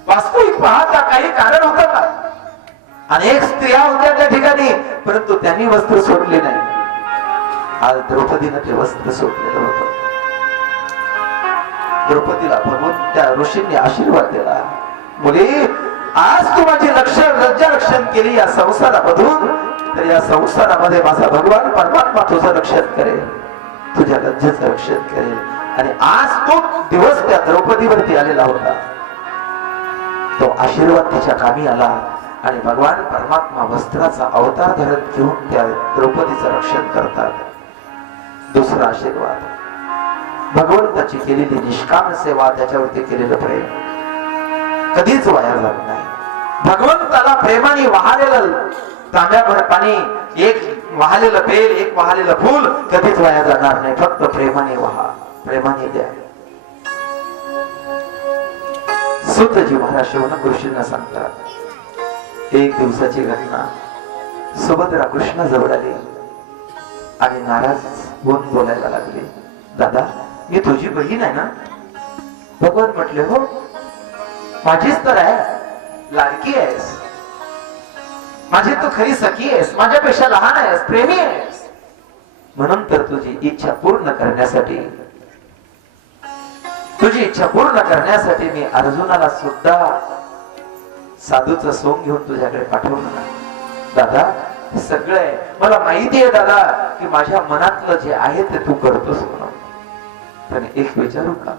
वास्तविक पाहता काही कारण होतं का? अनेक स्त्रिया होत्या त्या ठिकाणी, परंतु त्यांनी वस्त्र सोडले नाही. आज द्रौपदीनं ते वस्त्र सोडलेलं होतं. द्रौपदीला भगवंत त्या ऋषींनी आशीर्वाद दिला, मुली, आज तू माझी लज्जा रक्षण केली या संसारामधून, तर या संसारामध्ये माझा भगवान परमात्मा तुझं रक्षण करेल, तुझ्या लज्जेचं रक्षण करेल. आणि आज तो दिवस त्या द्रौपदीवरती आलेला होता. तो आशीर्वाद तिच्या कामी आला आणि भगवान परमात्मा वस्त्राचा अवतार धरण घेऊन त्या द्रौपदीचं रक्षण करतात. दुसरा आशीर्वाद, भगवंताची केलेली निष्काम सेवा, त्याच्यावरती केलेलं प्रेम कधीच वाया जात नाही. भगवंताला प्रेमाने वाहलेलं तांब्याभर पाणी, एक वाहलेलं बेल, एक वाहलेलं फूल कधीच वाया जाणार नाही. फक्त प्रेमाने वाहा, प्रेमाने द्या. सुतजी महाराज शौनक ऋषींना सांगतात, एक दिवसाची घटना. सुभद्रा कृष्णाजवळ आली आणि नाराज होऊन बोलायला लागली, दादा, मी तुझी बहीण आहे ना? भगवान म्हटले, हो, माझीच तर आहे, लाडकी आहेस, माझी तू खरी सखी आहेस, माझ्यापेक्षा लहान आहेस, प्रेमी आहेस, म्हणून तर तुझी इच्छा पूर्ण करण्यासाठी मी अर्जुनाला सुद्धा साधूचं सोंग घेऊन तुझ्याकडे पाठवलं. दादा, सगळं आहे, मला माहिती आहे दादा की माझ्या मनातलं जे आहे ते तू करतोस म्हणून. पण एक विचारू का?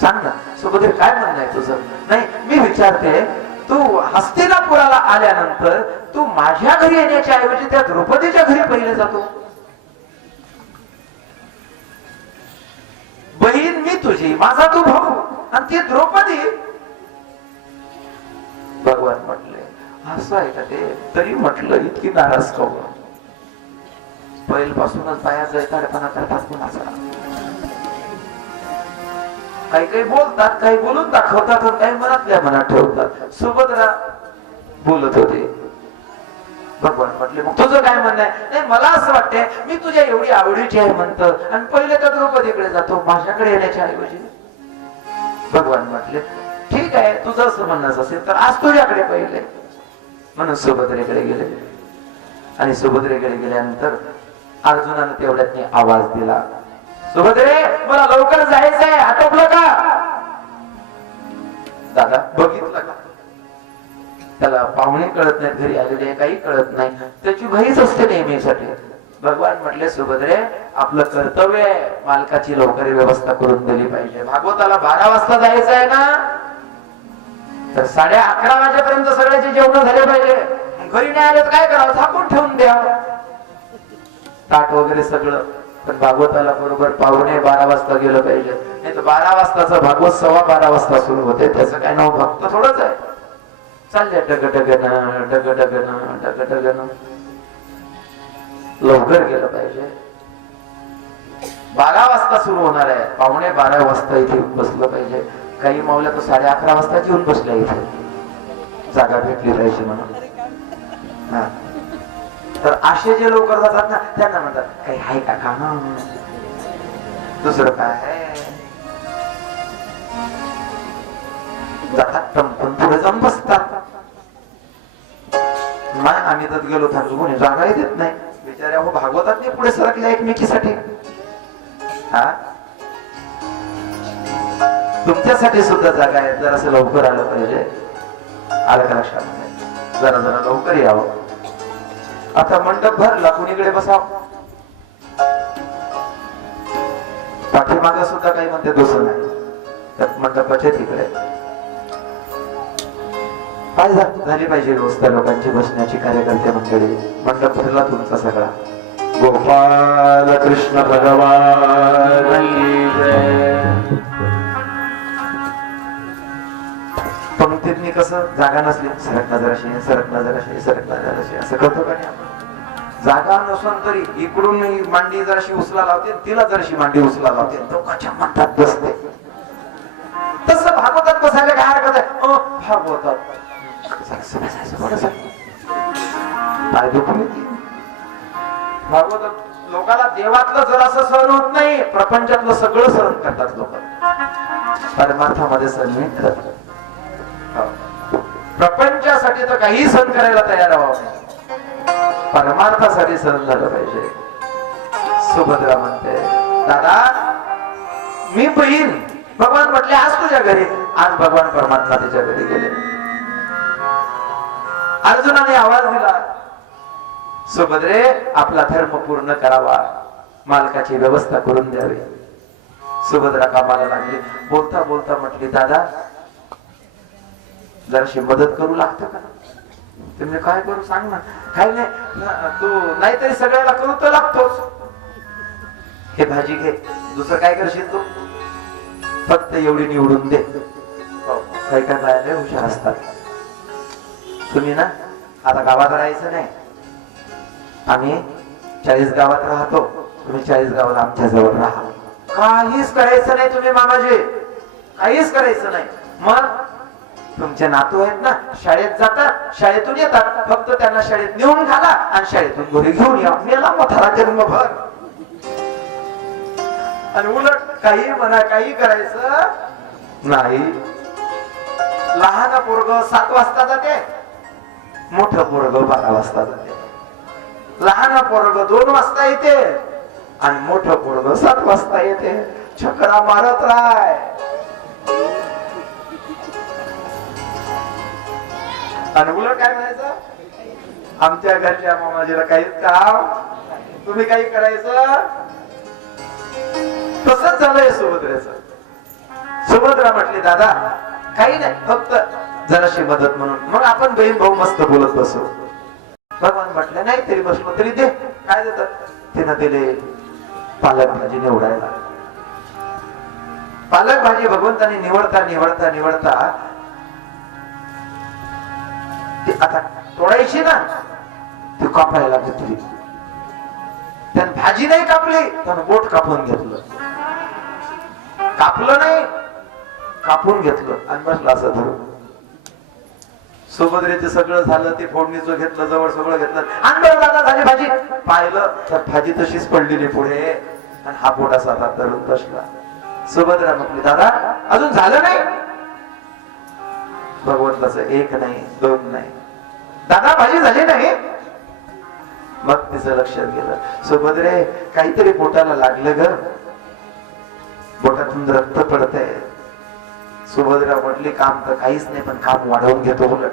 सांग ना सुभद्रे, काय म्हणणं आहे तुझं? नाही, मी विचारते, तू हस्तिनापुराला आल्यानंतर तू माझ्या घरी येण्याच्या ऐवजी त्या द्रौपदीच्या घरी पहिले जातो. बहीण मी तुझी, माझा तू भाऊ, आणि ती द्रौपदी. भगवान म्हटले, असं आहे का ते? तरी म्हटलं इतकी नाराज का हो? पहिल्यापासूनच बाया जैताडपणा करतात कुणाचा. काही काही बोलतात, काही बोलून दाखवतात, काही मनातल्या मनात ठेवतात. सुभद्रा बोलत होते. भगवान म्हटले मग तुझं काय म्हणणं आहे? नाही मला असं वाटतंय मी तुझ्या एवढी आवडीची आहे म्हणतो आणि पहिले तर द्रौपदीकडे जातो माझ्याकडे येण्याच्या ऐवजी. भगवान म्हटले ठीक आहे तुझं असं म्हणणं असेल तर आज तुझ्याकडे पहिले. म्हणून सुभद्रेकडे गेले आणि सुभद्रेकडे गेल्यानंतर अर्जुनानं तेवढ्यात आवाज दिला, सुभद्रे मला लवकर जायचंय, आटोपलं का? दादा बघितलं का? त्याला पाहुणे कळत नाहीत, घरी आलेले काही कळत नाही, त्याची घाईच असते नेहमीसाठी. भगवान म्हटले सुभद्रे आपलं कर्तव्य आहे मालकाची लवकर व्यवस्था करून दिली पाहिजे. भागवताला 12 वाजता जायचं आहे ना, तर 11:30 वाजेपर्यंत सगळ्याचे जेवण झाले पाहिजे. घरी नाही आलं तर काय करावं? झाकून ठेवून द्या ताट वगैरे सगळं. पण भागवताला बरोबर 11:45 वाजता गेलं पाहिजे. नाही तर 12 वाजताचा भागवत 12:15 वाजता सुरू होते. त्याचं काय नाव भक्त थोडंच आहे. चालले डगडगन डगडगन डगडगन. लवकर गेलं पाहिजे. 12 वाजता सुरू होणार आहे, 11:15 वाजता इथे बसलं पाहिजे. काही मावल्या तर 11:30 वाजता येऊन बसल्या इथे, जागा भेटली पाहिजे म्हणून. हा तर असे जे लवकर जातात ना त्यांना म्हणतात काही आहे का काम, दुसरं काय आहे. जातात टमटम पुढे जाऊन बसतात. आम्ही तर गेलो थांबतो कोणी जागा देत नाही बिचाऱ्या. हो भागवतात नाही पुढे सरकल्या एकमेकीसाठी. हा तुमच्यासाठी सुद्धा जागा आहे. जरा असं लवकर आलं पाहिजे. आलं का लक्षात? जरा जरा लवकर यावं. आता मंडप भरला कुणीकडे बसाव. पाठीमाग सुद्धा काही म्हणते दुसरं नाही, त्यात मंडपाच्या तिकडे काय झाली पाहिजे व्यवस्था लोकांची बसण्याची. कार्यकर्ते मंडळी मंडप भरला तुमचा सगळा. गोपाल कृष्ण भगवान की जय. पंक्तीतनी कसं जागा नसली सरक नजराशी सरक नजराशी सरक नजराशी असं करतो का नाही आपण? जागा नसून तरी इकडून मांडी जराशी उचला लावते, तिला जराशी मांडी उचला लावते, दोघांच्या मठात बसते. तसं भागवतात बसायला काय हरकत आहे? भागवतात भागवतात लोकांना देवातलं जरासं सहन होत नाही, प्रपंचातलं सगळं सहन करतात लोक. परमार्थामध्ये सहन नाही करत. प्रपंचासाठी तर काही सहन करायला तयार व्हावं, परमार्थासाठी सहन झालं पाहिजे. सुभद्रा म्हणते दादा मी बहीण. भगवान म्हटले आज तुझ्या घरी. आज भगवान परमात्मा तिच्या घरी गेले. अर्जुनाने आवाज दिला सुभद्रे आपला धर्म पूर्ण करावा, मालकाची व्यवस्था करून द्यावी. सुभद्रा कामाला लागली. बोलता बोलता म्हटली दादा जराशी मदत करू लागतं का? तुम्ही काय करू सांग ना. काय नाही तू नाहीतरी सगळ्याला करू तर लागतोच. हे भाजी घे, दुसरं काय करशील तू? फक्त एवढी निवडून दे. काही काय बाया हुशार असतात. तुम्ही ना आता गावात राहायचं नाही, आम्ही 40 गावात राहतो, तुम्ही 40 गावाला आमच्या जवळ राहा. काहीच करायचं नाही तुम्ही मामाजी, काहीच करायचं नाही. मग तुमचे नातू आहेत ना शाळेत जातात, शाळेतून येतात, फक्त त्यांना शाळेत नेऊन घाला आणि शाळेतून घरी घेऊन या. मेला मथारा जन्मभर. आणि उलट काही म्हणा काही करायचं नाही. लहान पोरग 7 वाजता जाते, मोठं पोरग 12 वाजता जाते. लहान पोरग 2 वाजता येते आणि मोठं पोरग 7 वाजता येते. चक्रा मारत राय. आणि उलट काय म्हणायचं? आमच्या घरच्या मामाजीला काहीच काम, तुम्ही काही करायचं. तसंच झालंय सुभद्रेचं. सुभद्रा म्हटली दादा काही नाही, फक्त जराशी मदत म्हणून. मग आपण बहीण भाऊ मस्त बोलत बसू. भगवान म्हटले नाही तरी बसलो तरी दे. काय देतात? तिनं दिले पालक भाजी निवडायला. पालक भाजी भगवंतानी निवडता निवडता निवडता ती आता तोडायची ना, ती कापायला घेतली. त्यानं भाजी नाही कापली, त्यानं बोट कापून घेतलं. कापलं नाही, कापून घेतलं आणि बसलं असं धरून. सुभद्रेचं सगळं झालं, ते फोडणीचं घेतलं, जवळ सगळं घेतलं आणि बरं दादा झाली भाजी. पाहिलं तर भाजी तशीच पडलेली पुढे आणि हा बोट असा धरून बसला. सुभद्रा म्हटली, दादा अजून झालं नाही. भगवंताचं एक नाही, दोन नाही, दादा भाजी झाली नाही. मग तिचं लक्षात गेलं, सुभद्रे काहीतरी पोटाला लागलं ग, बोटातून रक्त पडतंय. सुभद्रा म्हटली, काम तर काहीच नाही, पण काम वाढवून घेतो उलट.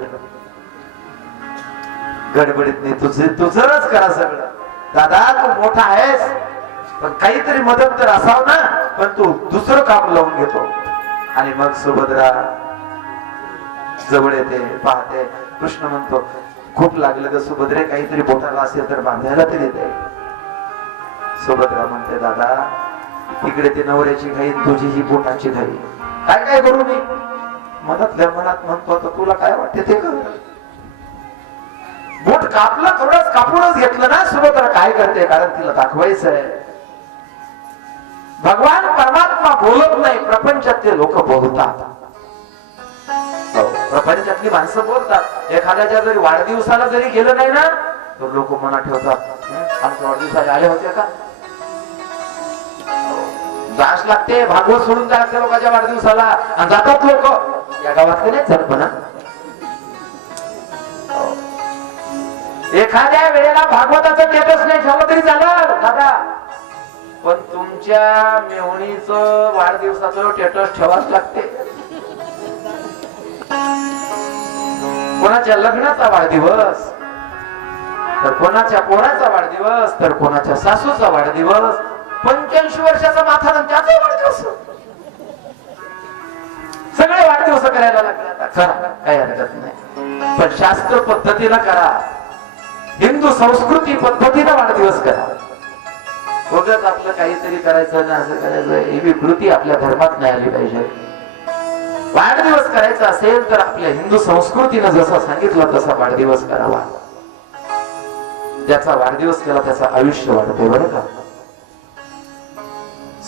गडबडीत नाही, तुझंच करा सगळं. दादा तू मोठा आहेस, पण काहीतरी मदत तर असाव ना, पण तू दुसरं काम लावून घेतो. आणि मग सुभद्रा जवळ येते, पाहते. कृष्ण म्हणतो, खूप लागलं ग सुभद्रे, काहीतरी बोटाला असेल तर बांधायला तरी दे. सुभद्रा म्हणते, दादा तिकडे ती नवऱ्याची घाई, तुझी ही बोटाची घाई, काय काय करू मी. मनातल्या मनात म्हणतो, आता तुला काय वाटते ते कर. बोट कापलं, थोडंच कापूनच घेतलं ना. सुभद्रा काय करते, कारण तिला दाखवायचं आहे. भगवान परमात्मा बोलत नाही, प्रपंचातले लोक बोलतात. प्रपंचातली माणसं बोलतात. एखाद्याच्या जरी वाढदिवसाला जरी गेलं नाही ना, तर लोक मनात ठेवतात, आमच्या वाढदिवसाला आले होते का. जाश लागते, भागवत सोडून जायचं लोकांच्या वाढदिवसाला आणि जातात लोक. या गावातले नाही जात म्हणा. एखाद्या वेळेला भागवताचं स्टेटस नाही ठेवलं तरी झालं दादा, पण तुमच्या मेवणीचं वाढदिवसाचं स्टेटस ठेवाच लागते. कोणाच्या लग्नाचा वाढदिवस, तर कोणाच्या पोराचा वाढदिवस, तर कोणाच्या सासूचा वाढदिवस, 85 वर्षाचा माथा त्याचा वाढदिवस. सगळे वाढदिवस करायला लागले. आता करा, काही हरकत नाही, पण शास्त्र पद्धतीनं करा, हिंदू संस्कृती पद्धतीनं वाढदिवस करा. उगाच आपलं काहीतरी करायचं ना, असं करायचं, ही विकृती आपल्या धर्मात नाही आली पाहिजे. वाढदिवस करायचा असेल तर आपल्या हिंदू संस्कृतीनं जसं सांगितलं तसा वाढदिवस करावा. ज्याचा वाढदिवस केला त्याचं आयुष्य वाढते. बरं का,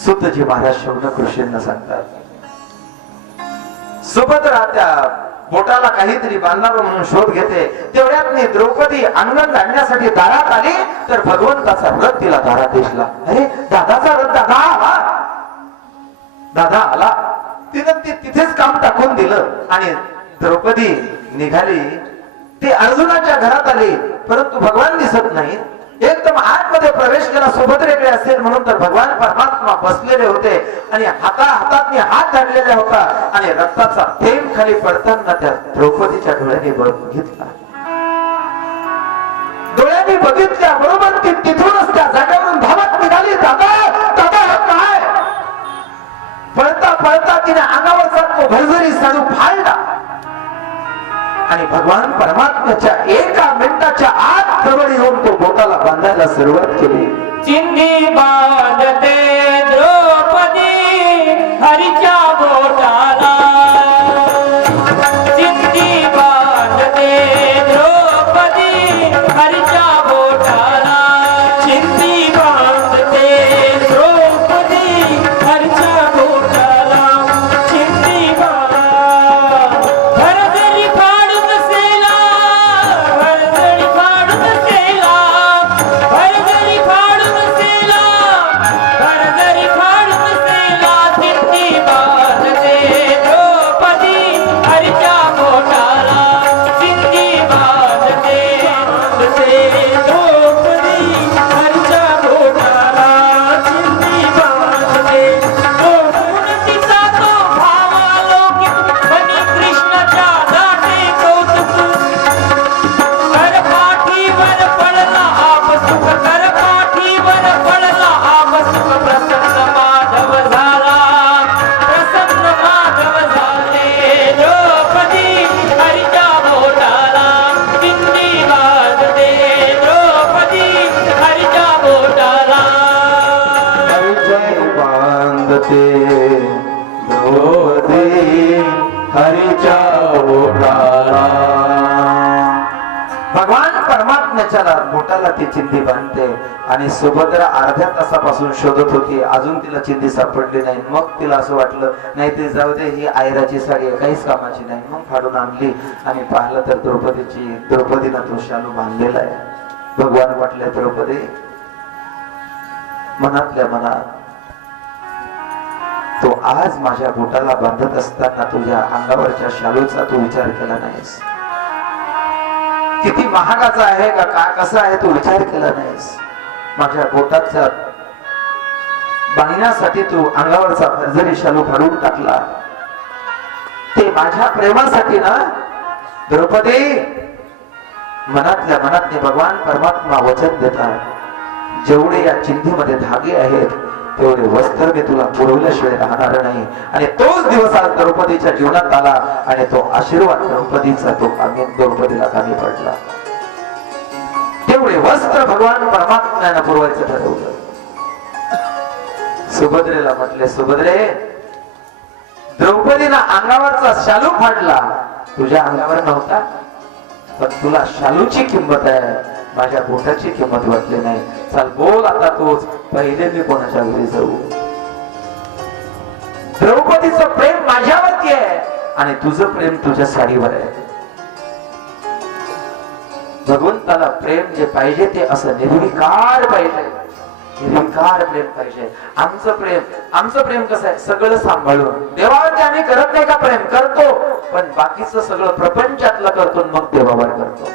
सुतजी महाराज शौनक ऋषींना सांगतात, सुभद्रा त्या बोटाला काहीतरी बांधावं म्हणून शोध घेते. तेवढ्यात द्रौपदी अंगण जाण्यासाठी दारात आली, तर भगवंताचा रथ तिला दारात दिसला. अरे दादाचा रथ, दादा आला, दादा आला. तिनं तिथेच काम टाकून दिलं आणि द्रौपदी निघाली. ती अर्जुनाच्या घरात आली, परंतु भगवान दिसत नाही. एकदम आतमध्ये प्रवेश केला, सुभद्रेकडे असेल म्हणून, तर भगवान परमात्मा बसलेले होते आणि हातात हात धरलेला होता आणि रक्ताचा थेंब खाली पडताना त्या द्रौपदीच्या डोळ्याने बघितला. डोळ्याने बघितल्या बरोबर ती तिथूनच त्या जागेवरून धावत निघाली. दादा दादा काय. पळता पळता तिने अंगावरचा तो भरजरी साडू फाडला आणि भगवान परमात्म्याच्या एका मिनिटाच्या आत जवळ येऊन तो बोटाला बांधायला सुरुवात केली. चिंधी बांधते द्रौपदी हरीच्या बोटाला, चिंधी बांधते द्रौपदी हरीच्या बोटाला, चिंधी बांधते द्रौपदी हरीच्या बोटाला, चिंधी भरजरी फाडून सेला, भरजरी फाडून सेला, भरजरी फाडून सेला, भरजरी फाडून सेला, चिंधी बांधते द्रौपदी हरीच्या बोटाला, चिंधी बांधते द्रौपदी हरीच्या बोटाला, चिंधी बांधते. कोण तिचा तो भावालौकिक बनी कृष्णाच्या दाटे कौतुक, कर पाठीवर पडला आपसुक, कर पाठीवर पडला आपसुक, प्रसन्न माधव झाला, प्रसन्न माधव झाले. द्रौपदी हरीच्या बोटाला, चिंधी बांधते द्रौपदी हरीच्या बोटाला. हरीच्या बांधते द्रौपदी हरीच्या बोटाला. भगवान परमात्म्याच्या बोटाला ती चिंधी बांधते आणि सुभद्रा अर्ध्या तासापासून शोधत होती, अजून तिला चिंधी सापडली नाही. मग तिला असं वाटलं नाही ते जाऊ दे, ही आयराची साडी आहे, काहीच कामाची नाही. मग फाडून आणली आणि पाहिलं तर द्रौपदीनं तो शालू बांधलेला आहे. भगवान म्हटले, द्रौपदी मनातल्या मनात तो आज माझ्या बोटाला बांधत असताना तुझ्या अंगावरच्या शालूचा तू विचार केला नाहीस. किती महागाचा आहे का कसा आहे तू विचार केला नाहीस. माझ्या बोटाचा बांधण्यासाठी तू अंगावरचा भरजरी शालू फाडून टाकला. ते माझ्या प्रेमासाठी ना द्रौपदी. मनातल्या मनात भगवान परमात्मा वचन देतात, जेवढे या चिंधीमध्ये धागे आहेत तेवढे वस्त्र मी तुला पुरवल्याशिवाय राहणार नाही. आणि तोच दिवस आज द्रौपदीच्या जीवनात आला आणि तो आशीर्वाद द्रौपदीचा तो द्रौपदीला कामी पडला. तेवढे वस्त्र भगवान परमात्म्यानं पुरवायचं ठरवलं. सुभद्रेला म्हटले, सुभद्रे द्रौपदीनं अंगावरचा शालू फाडला, तुझ्या अंगावर नव्हता, पण तुला शालूची किंमत आहे, माझ्या बोटाची किंमत वाटली नाही. चल बोल आता तूच, पहिले मी कोणाच्या घरी जाऊ. द्रौपदीचं प्रेम माझ्यावरती आहे आणि तुझं प्रेम तुझ्या साडीवर आहे. भगवंताला प्रेम जे पाहिजे ते असं निर्विकार पाहिजे, निर्विकार प्रेम पाहिजे. आमचं प्रेम कसं आहे, सगळं सांभाळून. देवावरती आम्ही करत नाही का प्रेम? करतो, पण बाकीचं सगळं प्रपंचातलं करतो मग देवावर करतो.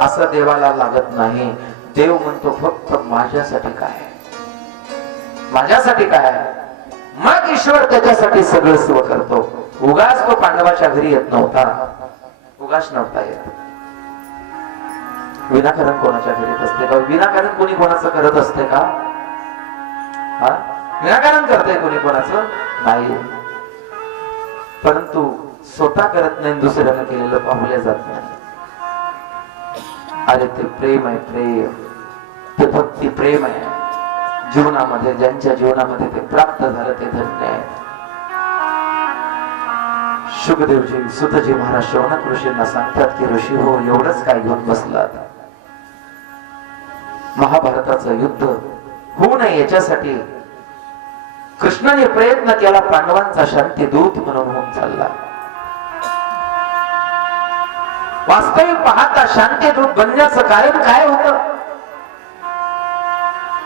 असं देवाला लागत नाही. देव म्हणतो फक्त माझ्यासाठी काय, माझ्यासाठी काय, मग ईश्वर त्याच्यासाठी सगळं स्व करतो. उगाच तो पांडवाच्या घरी येत नव्हता, उगाच नव्हता येत. विनाकारण कोणाच्या घरी येत असते का? विनाकारण कोणी कोणाचं करत असते का? विनाकारण करते कोणी कोणाचं नाही. परंतु स्वतः करत नाही, दुसऱ्यानं केलेलं पाहुल्या जात नाही. अरे ते प्रेम आहे, प्रेम ते भक्ती प्रेम आहे. जीवनामध्ये ज्यांच्या जीवनामध्ये ते प्राप्त झालं ते धन्य आहे. शुकदेवजी सुतजी महाराज शौनक ऋषींना सांगतात की ऋषी हो, एवढंच काय घेऊन बसलात? महाभारताचं युद्ध होऊ नये याच्यासाठी कृष्णाने प्रयत्न केला, पांडवांचा शांती दूत म्हणून होऊन चालला. वास्तविक पाहता शांती दूत बनण्याचं कारण काय होतं?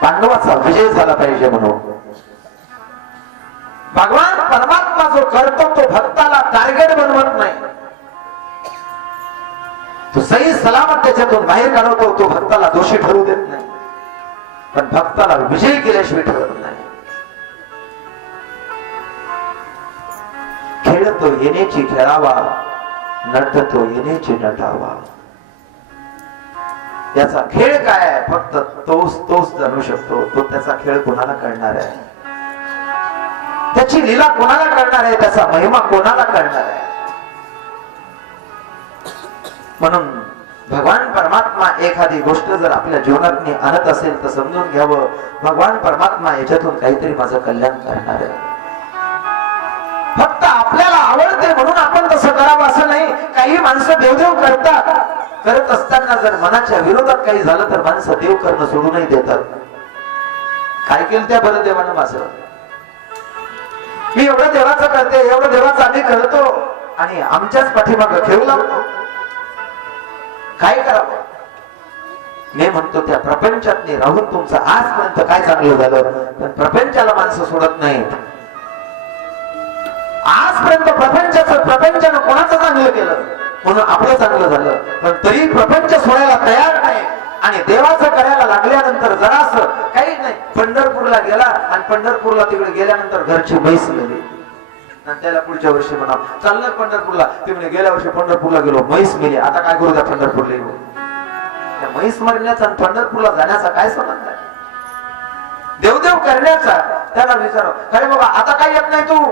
पांडवाचा विजय झाला पाहिजे म्हणून. भगवान परमात्मा जो करतो तो भक्ताला टार्गेट बनवत नाही, तो सही सलामत त्याच्यातून बाहेर काढवतो. तो भक्ताला दोषी ठरवू देत नाही, पण भक्ताला विजयी केल्याशिवाय ठरवत नाही. खेळतो येण्याची खेळावा, नटतो येण्याची नटावा. याचा खेळ काय आहे? फक्त तोच जाणू शकतो. तो त्याचा खेळ कोणाला कळणार आहे, त्याची लीला कोणाला कळणार आहे, त्याचा महिमा कोणाला कळणार आहे. म्हणून भगवान परमात्मा एखादी गोष्ट जर आपल्या जीवनात आणत असेल तर समजून घ्यावं, भगवान परमात्मा याच्यातून काहीतरी माझं कल्याण करणार आहे. फक्त आपल्याला आवडते म्हणून आपण तसं करावं असं नाही. काही माणसं देवदेव करतात, करत असताना जर मनाच्या विरोधात काही झालं तर माणसं देव करणं सोडूनही देतात. काय केलं त्या बरं देवानं माझं? मी एवढं देवाचं करते, एवढं देवाचं आम्ही करतो आणि आमच्याच पाठीमागं खेळू लागतो. काय करावं? मी म्हणतो त्या प्रपंचात राहून तुमचं आजपर्यंत काय चांगलं झालं, पण प्रपंचाला माणसं सोडत नाहीत. आजपर्यंत प्रपंचानं कोणाचं चांगलं केलं म्हणून आपलं चांगलं झालं, पण तरी प्रपंच सोडायला तयार नाही. आणि देवाचं करायला लागल्यानंतर जरासं काही नाही. पंढरपूरला गेला आणि पंढरपूरला तिकडे गेल्यानंतर घरची म्हैस गेली आणि त्याला पुढच्या वर्षी म्हणा चाललं पंढरपूरला. तिकडे गेल्या वर्षी पंढरपूरला गेलो, म्हैस मेली, आता काय करू त्या पंढरपूरला येऊ? त्या म्हैस मरण्याचा आणि पंढरपूरला जाण्याचा काय संबंध आहे? देवदेव करण्याचा. त्याला विचार, अरे बाबा आता काय येत नाही तू?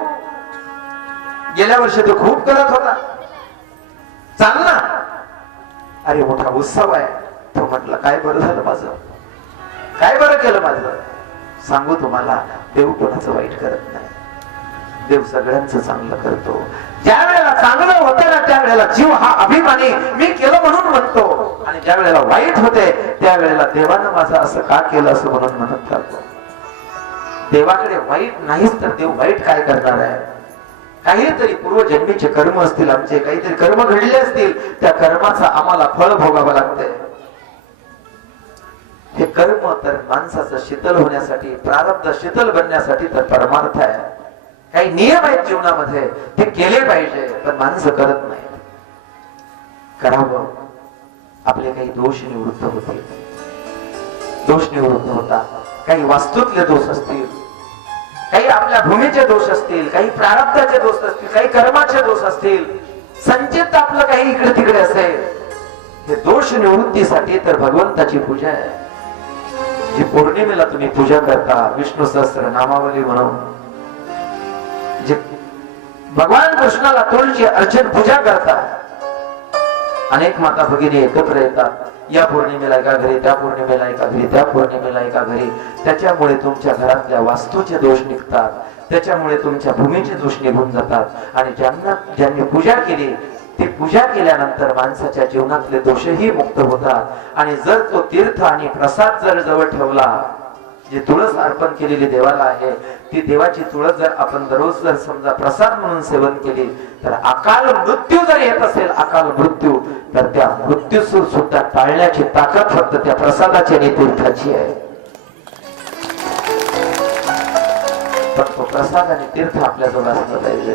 गेल्या वर्षी तो खूप करत होता, चाल ना. अरे मोठा उत्सव आहे. तो म्हटलं काय बरं झालं माझं, काय बरं केलं माझं? सांगू तुम्हाला, देव कोणाचं वाईट करत नाही. देव सगळ्यांचं चांगलं करतो. ज्या वेळेला चांगलं होतं ना त्यावेळेला जीव हा अभिमानी मी केलं म्हणून म्हणतो, आणि ज्या वेळेला वाईट होते त्यावेळेला देवानं माझं असं का केलं असं म्हणून म्हणत राहतो. देवाकडे वाईट नाहीच तर देव वाईट काय करणार आहे? काहीतरी पूर्वजन्मीचे कर्म असतील, आमचे काहीतरी कर्म घडले असतील, त्या कर्माचा आम्हाला फळ भोगावं लागतंय. हे कर्म तर माणसाचं शीतल होण्यासाठी, प्रारब्ध शीतल बनण्यासाठी तर परमार्थ आहे. काही नियम आहेत जीवनामध्ये, ते केले पाहिजे, पण माणसं करत नाही. करावं, आपले काही दोष निवृत्त होतील. दोष निवृत्त होतात. काही वास्तूतले दोष असतील, काही आपल्या भूमीचे दोष असतील, काही प्रारब्धाचे दोष असतील, काही कर्माचे दोष असतील, संचित आपलं काही इकडे तिकडे असेल, हे दोष निवृत्तीसाठी तर भगवंताची पूजा आहे. जी पौर्णिमेला तुम्ही पूजा करता विष्णू सहस्त्र नामावली म्हणून, जे भगवान कृष्णाला तुळशी अर्चन पूजा करता, अनेक माता भगिनी एकत्र येतात, या पौर्णिमेला एका घरी, त्या पौर्णिमेला एका घरी, त्या पौर्णिमेला एका घरी. त्याच्यामुळे तुमच्या घरातल्या वास्तूचे दोष निघतात, त्याच्यामुळे तुमच्या भूमीचे दोष निघून जातात. आणि ज्यांनी पूजा केली, ती पूजा केल्यानंतर माणसाच्या जीवनातले दोषही मुक्त होतात. आणि जर तो तीर्थ आणि प्रसाद जर जवळ ठेवला, जी तुळस अर्पण केलेली देवाला आहे, ती देवाची तुळस जर आपण दररोज जर समजा प्रसाद म्हणून सेवन केली, तर अकाल मृत्यू जर येत असेल, अकाल मृत्यू, तर त्या मृत्यू सुद्धा टाळण्याची ताकद फक्त त्या प्रसादाची आणि तीर्थाची आहे. पण तो प्रसाद आणि तीर्थ आपल्या जवळ असलं पाहिजे.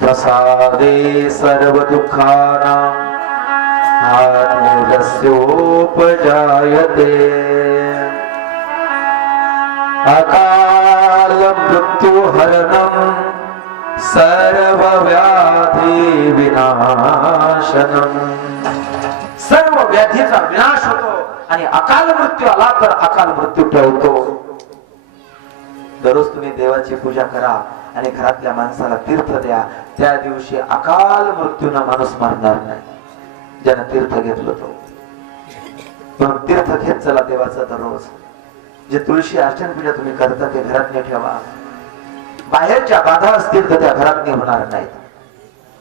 प्रसादे सर्व दुःखानां हानिरस्योपजायते अकाल मृत्यु हरणं सर्व व्याधी विनाशनम. सर्व व्याधीचा विनाश होतो, आणि अकाल मृत्यू आला तर अकाल मृत्यू टळतो. दररोज तुम्ही देवाची पूजा करा आणि घरातल्या माणसाला तीर्थ द्या. त्या दिवशी अकाल मृत्यूनं माणूस मरणार नाही, ज्यानं तीर्थ घेतलं तो. म्हणून तीर्थ घेत चला देवाचा दररोज. जे तुळशी अर्चन पूजा तुम्ही करता ते घरात नाही ठेवा. बाहेरच्या बाधा असतील तर त्या घरात नाही होणार नाहीत,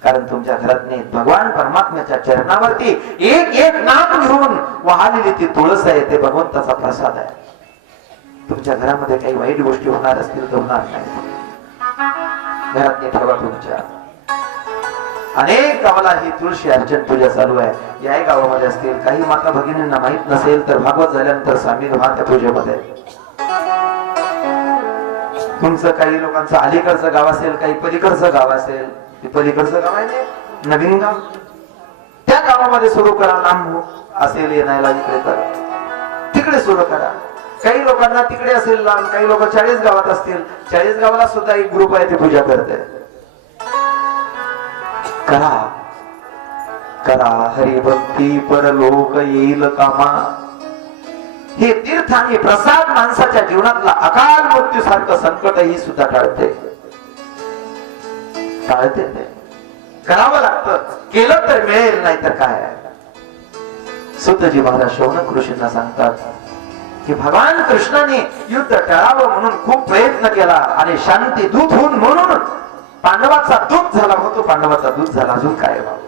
कारण तुमच्या घरात नाही. भगवान परमात्म्याच्या चरणावरती एक एक नाम घेऊन वाहलेली ती तुळस आहे, ते भगवंताचा प्रसाद आहे. तुमच्या घरामध्ये काही वाईट गोष्टी होणार असतील तर होणार नाही. घरात नाही ठेवा तुमच्या. अनेक गावाला ही तुळशी अर्चन पूजा चालू आहे. या गावामध्ये असतील, काही माता भगिनींना माहित नसेल तर भागवत झाल्यानंतर सामील व्हा त्या पूजेमध्ये. तुमचं काही लोकांचं अलीकडचं गाव असेल, काही पलीकडचं गाव असेल, ते पलीकडचं गाव आहे नवीन गाव, त्या गावामध्ये सुरू करा. लांब असेल येण्याला इकडे तर तिकडे सुरू करा. काही लोकांना तिकडे असेल लांब, काही लोक 40 गावात असतील, 40 गावाला सुद्धा एक ग्रुप आहे ते पूजा करते. करा करा हरिभक्ती परलोक येईल कामा. हे तीर्थ आणि प्रसाद माणसाच्या जीवनातला अकाल मृत्यू सारखं संकटही सुद्धा टाळते. ते करावं लागतं. केलं तर मिळेल, नाही तर काय. सुतजी महाराज शौनक ऋषींना सांगतात की भगवान कृष्णाने युद्ध टळावं म्हणून खूप प्रयत्न केला, आणि शांती दूत होऊन म्हणून पांडवाचा दूत झाला होतो. पांडवाचा दूत झाला, अजून काय व्हावं.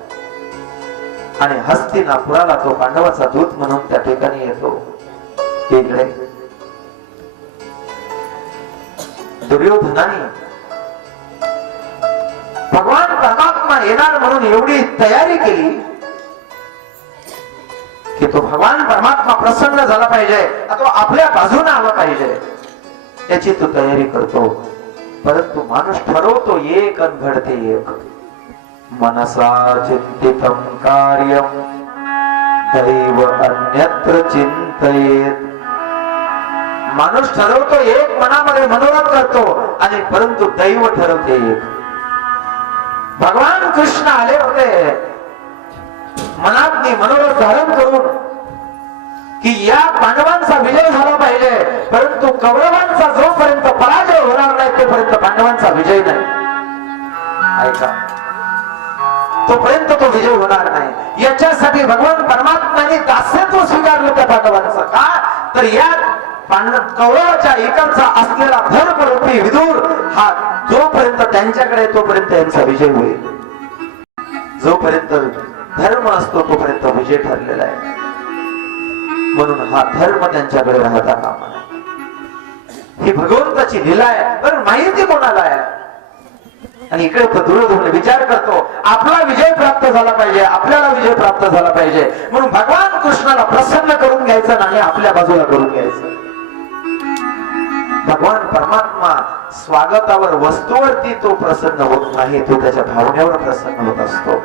आणि हस्तिनापुराला तो पांडवाचा दूत म्हणून त्या ठिकाणी येतो. इकडे दुर्योधनाने भगवान परमात्मा येणार म्हणून एवढी तयारी केली की तो भगवान परमात्मा प्रसन्न झाला पाहिजे, तो आपल्या बाजूने आला पाहिजे, याची तो तयारी करतो. परंतु माणूस ठरवतो एक आणि घडते एक. मनसा चिंतितं कार्यं दैव अन्यत्र चिंतयेत. माणूस ठरवतो एक, मनामध्ये मनोरथ करतो, आणि परंतु दैव ठरवते एक. भगवान कृष्ण आले होते मनात मनोरथ धारण करून की या पांडवांचा विजय झाला पाहिजे, परंतु कौरवांचा जोपर्यंत पराजय होणार नाही तोपर्यंत पांडवांचा विजय नाही. ऐका, तोपर्यंत तो विजय होणार नाही. याच्यासाठी भगवान परमात्म्याने दास्यत्व स्वीकारलं त्या पांडवांचं. का तर या कौरवाच्या इकडचा असलेला धर्मरूपी विदुर हा जोपर्यंत त्यांच्याकडे तोपर्यंत यांचा विजय होईल. जोपर्यंत धर्म असतो तोपर्यंत विजय ठरलेला आहे. म्हणून हा धर्म त्यांच्याकडे राहता कामा नये. ही भगवंताची लीला आहे. पण माहिती कोणाला आहे? आणि इकडे दूरदूर विचार करतो आपला विजय प्राप्त झाला पाहिजे, आपल्याला विजय प्राप्त झाला पाहिजे. म्हणून भगवान कृष्णाला प्रसन्न करून घ्यायचं आणि आपल्या बाजूला करून घ्यायचं. भगवान परमात्मा स्वागतावर वस्तूवरती तो प्रसन्न होत नाही, तो त्याच्या भावनेवर प्रसन्न होत असतो.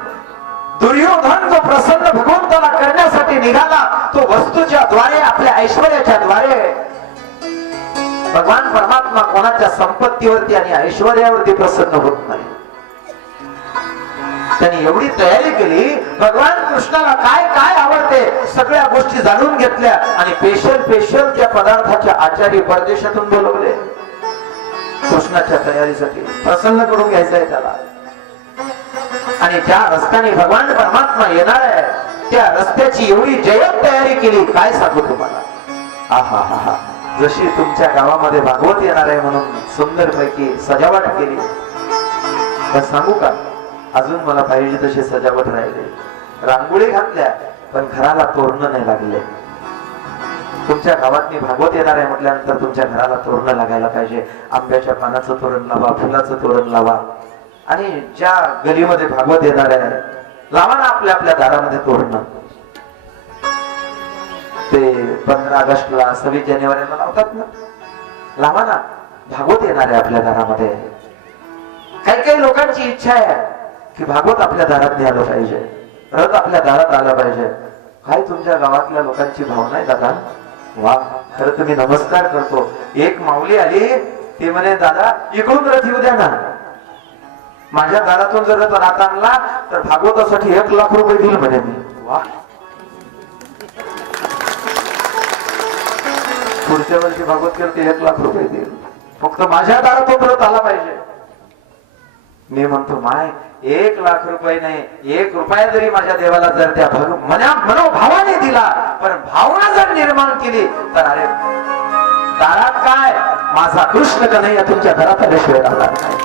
दुर्योधन जो प्रसन्न भगवंताला करण्यासाठी निघाला तो वस्तूच्या द्वारे, आपल्या ऐश्वर्याच्या द्वारे. भगवान परमात्मा कोणाच्या संपत्तीवरती आणि ऐश्वर्यावरती प्रसन्न होत नाही. त्यांनी एवढी तयारी केली, भगवान कृष्णाला काय काय आवडते सगळ्या गोष्टी जाणून घेतल्या आणि स्पेशल त्या पदार्थाच्या आचारी परदेशातून बोलवले कृष्णाच्या तयारीसाठी. प्रसन्न करून घ्यायचंय त्याला. आणि ज्या रस्त्याने भगवान परमात्मा येणार आहे त्या रस्त्याची एवढी जय्यत तयारी केली, काय सांगू तुम्हाला. आहा हा हा, जशी तुमच्या गावामध्ये भागवत येणार आहे म्हणून सुंदर पैकी सजावट केली. पण सांगू का, अजून मला पाहिजे तशी सजावट राहिली. रांगोळी घातल्या पण घराला तोरण नाही लागले. तुमच्या गावातनी भागवत येणार आहे म्हटल्यानंतर तुमच्या घराला तोरण लागायला पाहिजे. आंब्याच्या पानाचं तोरण लावा, फुलाचं तोरण लावा. आणि ज्या गलीमध्ये भागवत येणार आहे लावा ना आपल्या आपल्या दारामध्ये तोरण. ते 15 ऑगस्टला 26 जानेवारीला लावतात ना, लावा ना. भागवत येणार आहे आपल्या दारामध्ये. काही काही लोकांची इच्छा आहे की भागवत आपल्या दारात आलं पाहिजे, रथ आपल्या दारात आलं पाहिजे. काय तुमच्या गावातल्या लोकांची भावना आहे दादा? वा, खरं तुम्ही नमस्कार करतो. एक माऊली आली, ती म्हणे दादा इकडून रथ येऊ द्या ना. माझ्या दारातून जर रथ आणला तर भागवतासाठी 1 लाख रुपये देईल म्हणे मी. वा, पुढच्या वर्षी भागवत करते 1 लाख रुपये देईल, फक्त माझ्या दारातून रथ आला पाहिजे. मी म्हणतो माय 1 लाख रुपये नाही, 1 रुपया जरी माझ्या देवाला जर त्या मनोभावाने दिला, पण भावना जर निर्माण केली तर अरे दारात काय, माझा कृष्ण कन्हैया तुमच्या घरात आल्याशिवाय राहणार नाही.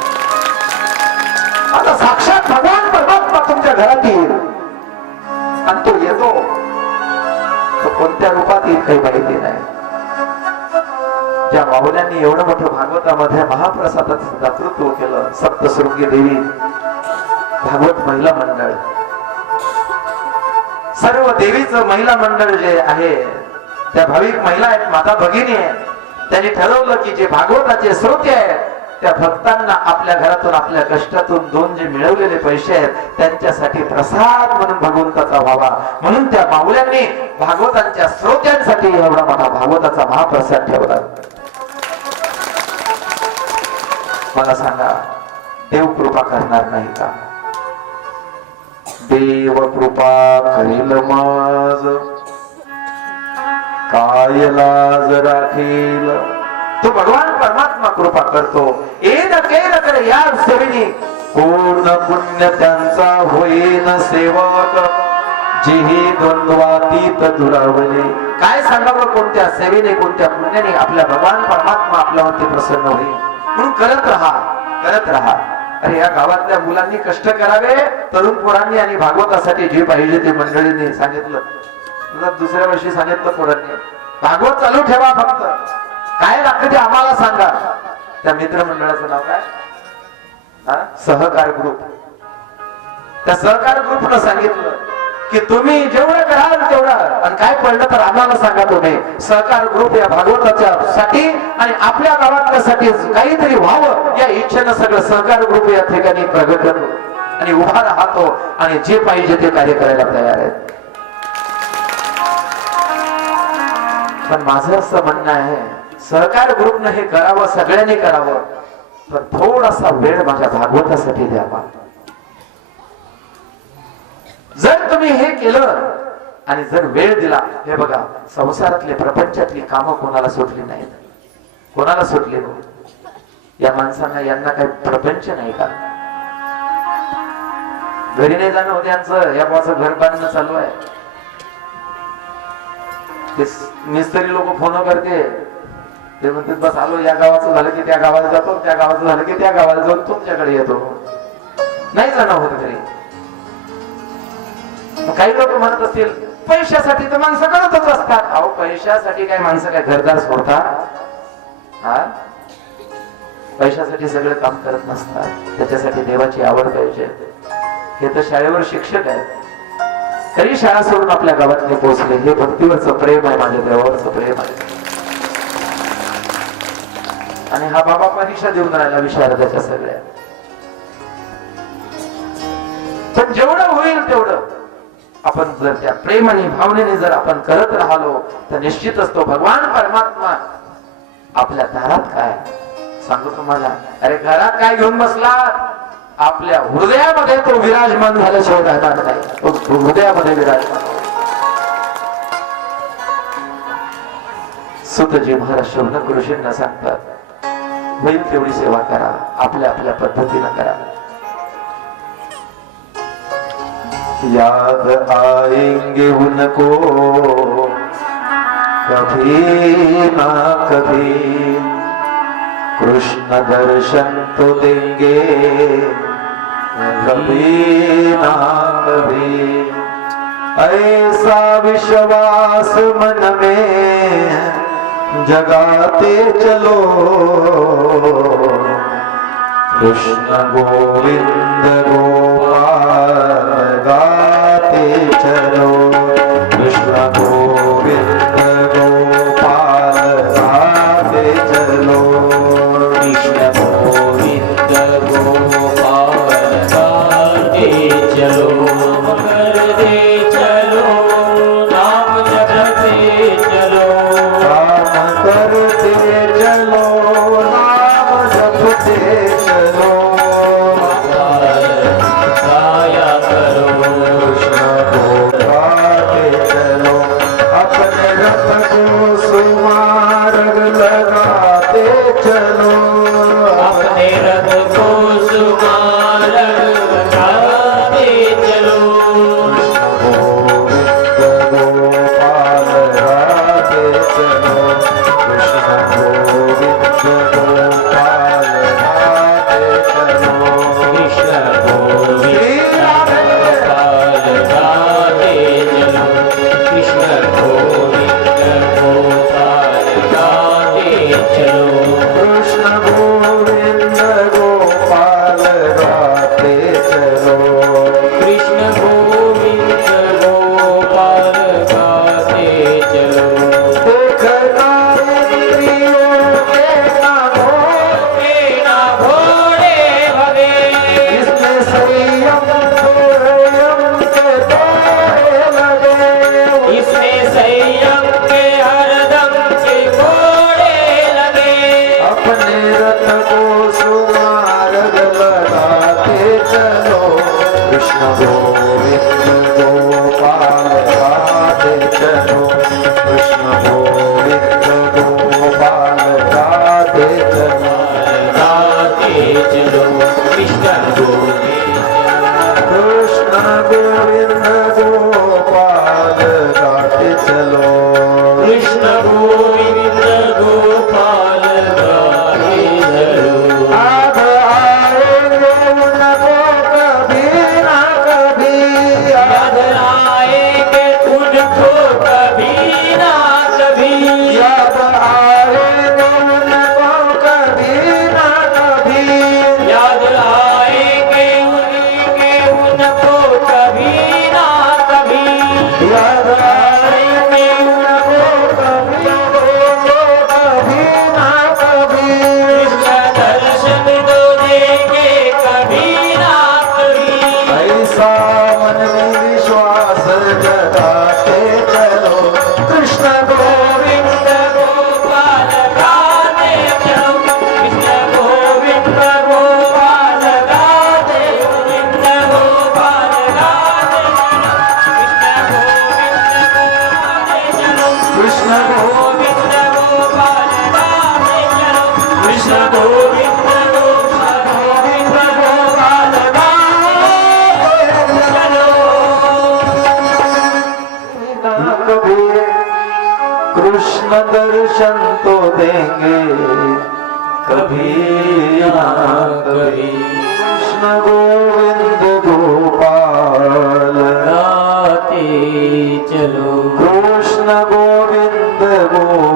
आता साक्षात भगवान परमात्मा तुमच्या घरात येईल आणि तो येतो, तो कोणत्या रूपात येईल काही माहिती नाही. ज्या माऊल्यांनी एवढं मोठं भागवतामध्ये महाप्रसादाचं दातृत्व केलं, सप्तशृंगी देवी भागवत महिला मंडळ, सर्व देवीचं महिला मंडळ जे आहे त्या भाविक महिला आहेत, माता भगिनी आहेत. त्यांनी ठरवलं की जे भागवताचे श्रोते आहेत त्या भक्तांना आपल्या घरातून आपल्या कष्टातून 2 जे मिळवलेले पैसे आहेत त्यांच्यासाठी प्रसाद म्हणून भगवंताचा व्हावा. म्हणून त्या माऊल्यांनी भागवतांच्या श्रोत्यांसाठी एवढा मोठा भागवताचा महाप्रसाद ठेवला. मला सांगा, देव कृपा करणार नाही का? देव कृपा करेल माझ, काय लाज राखील. तो भगवान परमात्मा कृपा करतो. येन केन कर या सेवेनी पूर्ण पुण्य त्यांचा होईन सेवक, जेही द्वंद्वातीत दुरावले. काय सांगावं, कोणत्या सेवेने कोणत्या पुण्याने आपल्या भगवान परमात्मा आपल्यावरती प्रसन्न होईल. म्हणून करत राहा, करत राहा. अरे या गावातल्या मुलांनी कष्ट करावे, तरुण पोरांनी, आणि भागवतासाठी जे पाहिजे ते मंडळींनी सांगितलं. तुला दुसऱ्या वर्षी सांगितलं पोरांनी भागवत चालू ठेवा, फक्त काय लागतं ते आम्हाला सांगा. त्या मित्रमंडळाचं नाव काय? सहकार ग्रुप. त्या सहकार ग्रुपनं सांगितलं की तुम्ही जेवढं कराल तेवढं, आणि काय पडलं तर आम्हाला सांगा. तुम्ही सहकार ग्रुप या भागवताच्या साठी आणि आपल्या गावातल्यासाठी काहीतरी व्हावं या इच्छेनं सगळं सहकार ग्रुप या ठिकाणी प्रगट आणि उभा राहतो आणि जे पाहिजे ते कार्य करायला तयार आहेत. पण माझं असं म्हणणं आहे, सहकार ग्रुपनं हे करावं, सगळ्यांनी करावं, पण थोडासा वेळ माझ्या भागवतासाठी द्यावा. जर तुम्ही हे केलं आणि जर वेळ दिला, हे बघा संसारातले प्रपंचातली कामं कोणाला सुटली नाहीत. कोणाला सुटली नाही? या माणसांना, यांना काही प्रपंच नाही का? घरी नाही जाणं होते यांचं, या भावाचं घर बांधणं चालू आहे. ते मिस्त्री लोक फोन करते, ते म्हणतात बस आलो, या गावाचं झालं की त्या गावाला जातो, त्या गावाचं झालं की त्या गावाला जाऊन तुमच्याकडे येतो. नाही जाणं होत घरी. काही लोक म्हणत असतील पैशासाठी तर माणसं करतच असतात. अहो पैशासाठी काय माणसं काय घरदार सोडतात? हा, पैशासाठी सगळं काम करत नसतात. त्याच्यासाठी देवाची आवड पाहिजे. हे तर शाळेवर शिक्षक आहेत, तरी शाळा सोडून आपल्या गावात नाही पोहोचले. हे भक्तीवरचं प्रेम आहे, माझ्या देवावरचं प्रेम आहे. आणि हा बाबा परीक्षा देऊन राहिला विशारदाच्या सगळ्या. पण जेवढं होईल तेवढं आपण जर त्या प्रेम आणि भावनेने जर आपण करत राहिलो तर निश्चितच तो भगवान परमात्मा आपल्या दारात काय सांगू तुम्हाला. अरे घरात काय घेऊन बसला, आपल्या हृदयामध्ये तो विराजमान झाल्याशिवाय राहणार नाही. तो हृदयामध्ये विराजमान. सुतजी महाराज शौनक ऋषींना सांगतात, होईल तेवढी सेवा करा, आपल्या आपल्या पद्धतीनं करा. याद आएंगे उनको कभी ना कभी, कृष्ण दर्शन तो देंगे कभी ना कभी. ऐसा विश्वास मन में जगाते चलो, कृष्ण गोविंद गोपाल गाते चलो, कृष्ण गोविंद गोपाल गाते चलो, कृष्ण गोविंद गोपाल गाते चलो, करते चलो, नाम जपते चलो, काम करते चलो, नाम जपते चलो, गाया करो, कृष्ण को गाते चलो, अपने रथ को सुमार्ग लगाते चलो, अपने रथ को सुमार्ग लगाते चलो, गोविंद गोपाल गाते चलो, कृष्ण गोविंद गोपाल गाते चलो. कृष्ण गोविंद गोपाल गाते चलो, कृष्ण गोविंद गोपाल गाते चलो, कृष्ण गोविंद गोपाल गाते चलो. कृष्ण गोविंद गोपाल गाते चलो. देखना इंद्रियों के नामों, तेरा घोड़े भगे, इसमें संयम संयम के दौरे लगे, इसमें संयम के हरदम के घोड़े लगे, अपने रथ को सुमार्ग लगाते चलो, कृष्ण गोविंद गोपाल गाते चलो, कृष्ण गोविंद गोपाल गाते चलो, गाते चलो, कृष्ण गोविंद कृष्ण गोविंद गोपाल गाते चलो. कृष्ण गोविंद गोपाल गाते चलो. याद आएंगे उनको कभी ना कभी, याद आएंगे उनको कभी ना कभी, याद आएंगे उनको कभी ना कभी, याद आएंगे उनको कभी ना कभी, याद आएंगे उनको कभी ना कभी. कृष्ण दर्शन तो देंगे कभी ना कभी. ऐसा मन में विश्वास जगाते चलो, कृष्ण गोविंद गोपाल गाते चलो, कृष्ण गोविंद गोपाल गाते, गोविंद गोपाल गाते चलो, कृष्ण गोविंद गोपाल गाते चलो, कृष्ण गोविंद गोविंद गोपाल गाते चलो. ना कभी कृष्ण दर्शन तो देंगे कभी ना कभी। कृष्ण गोविंद गोपाल गाते चलो कृष्ण गोविंद गोपाल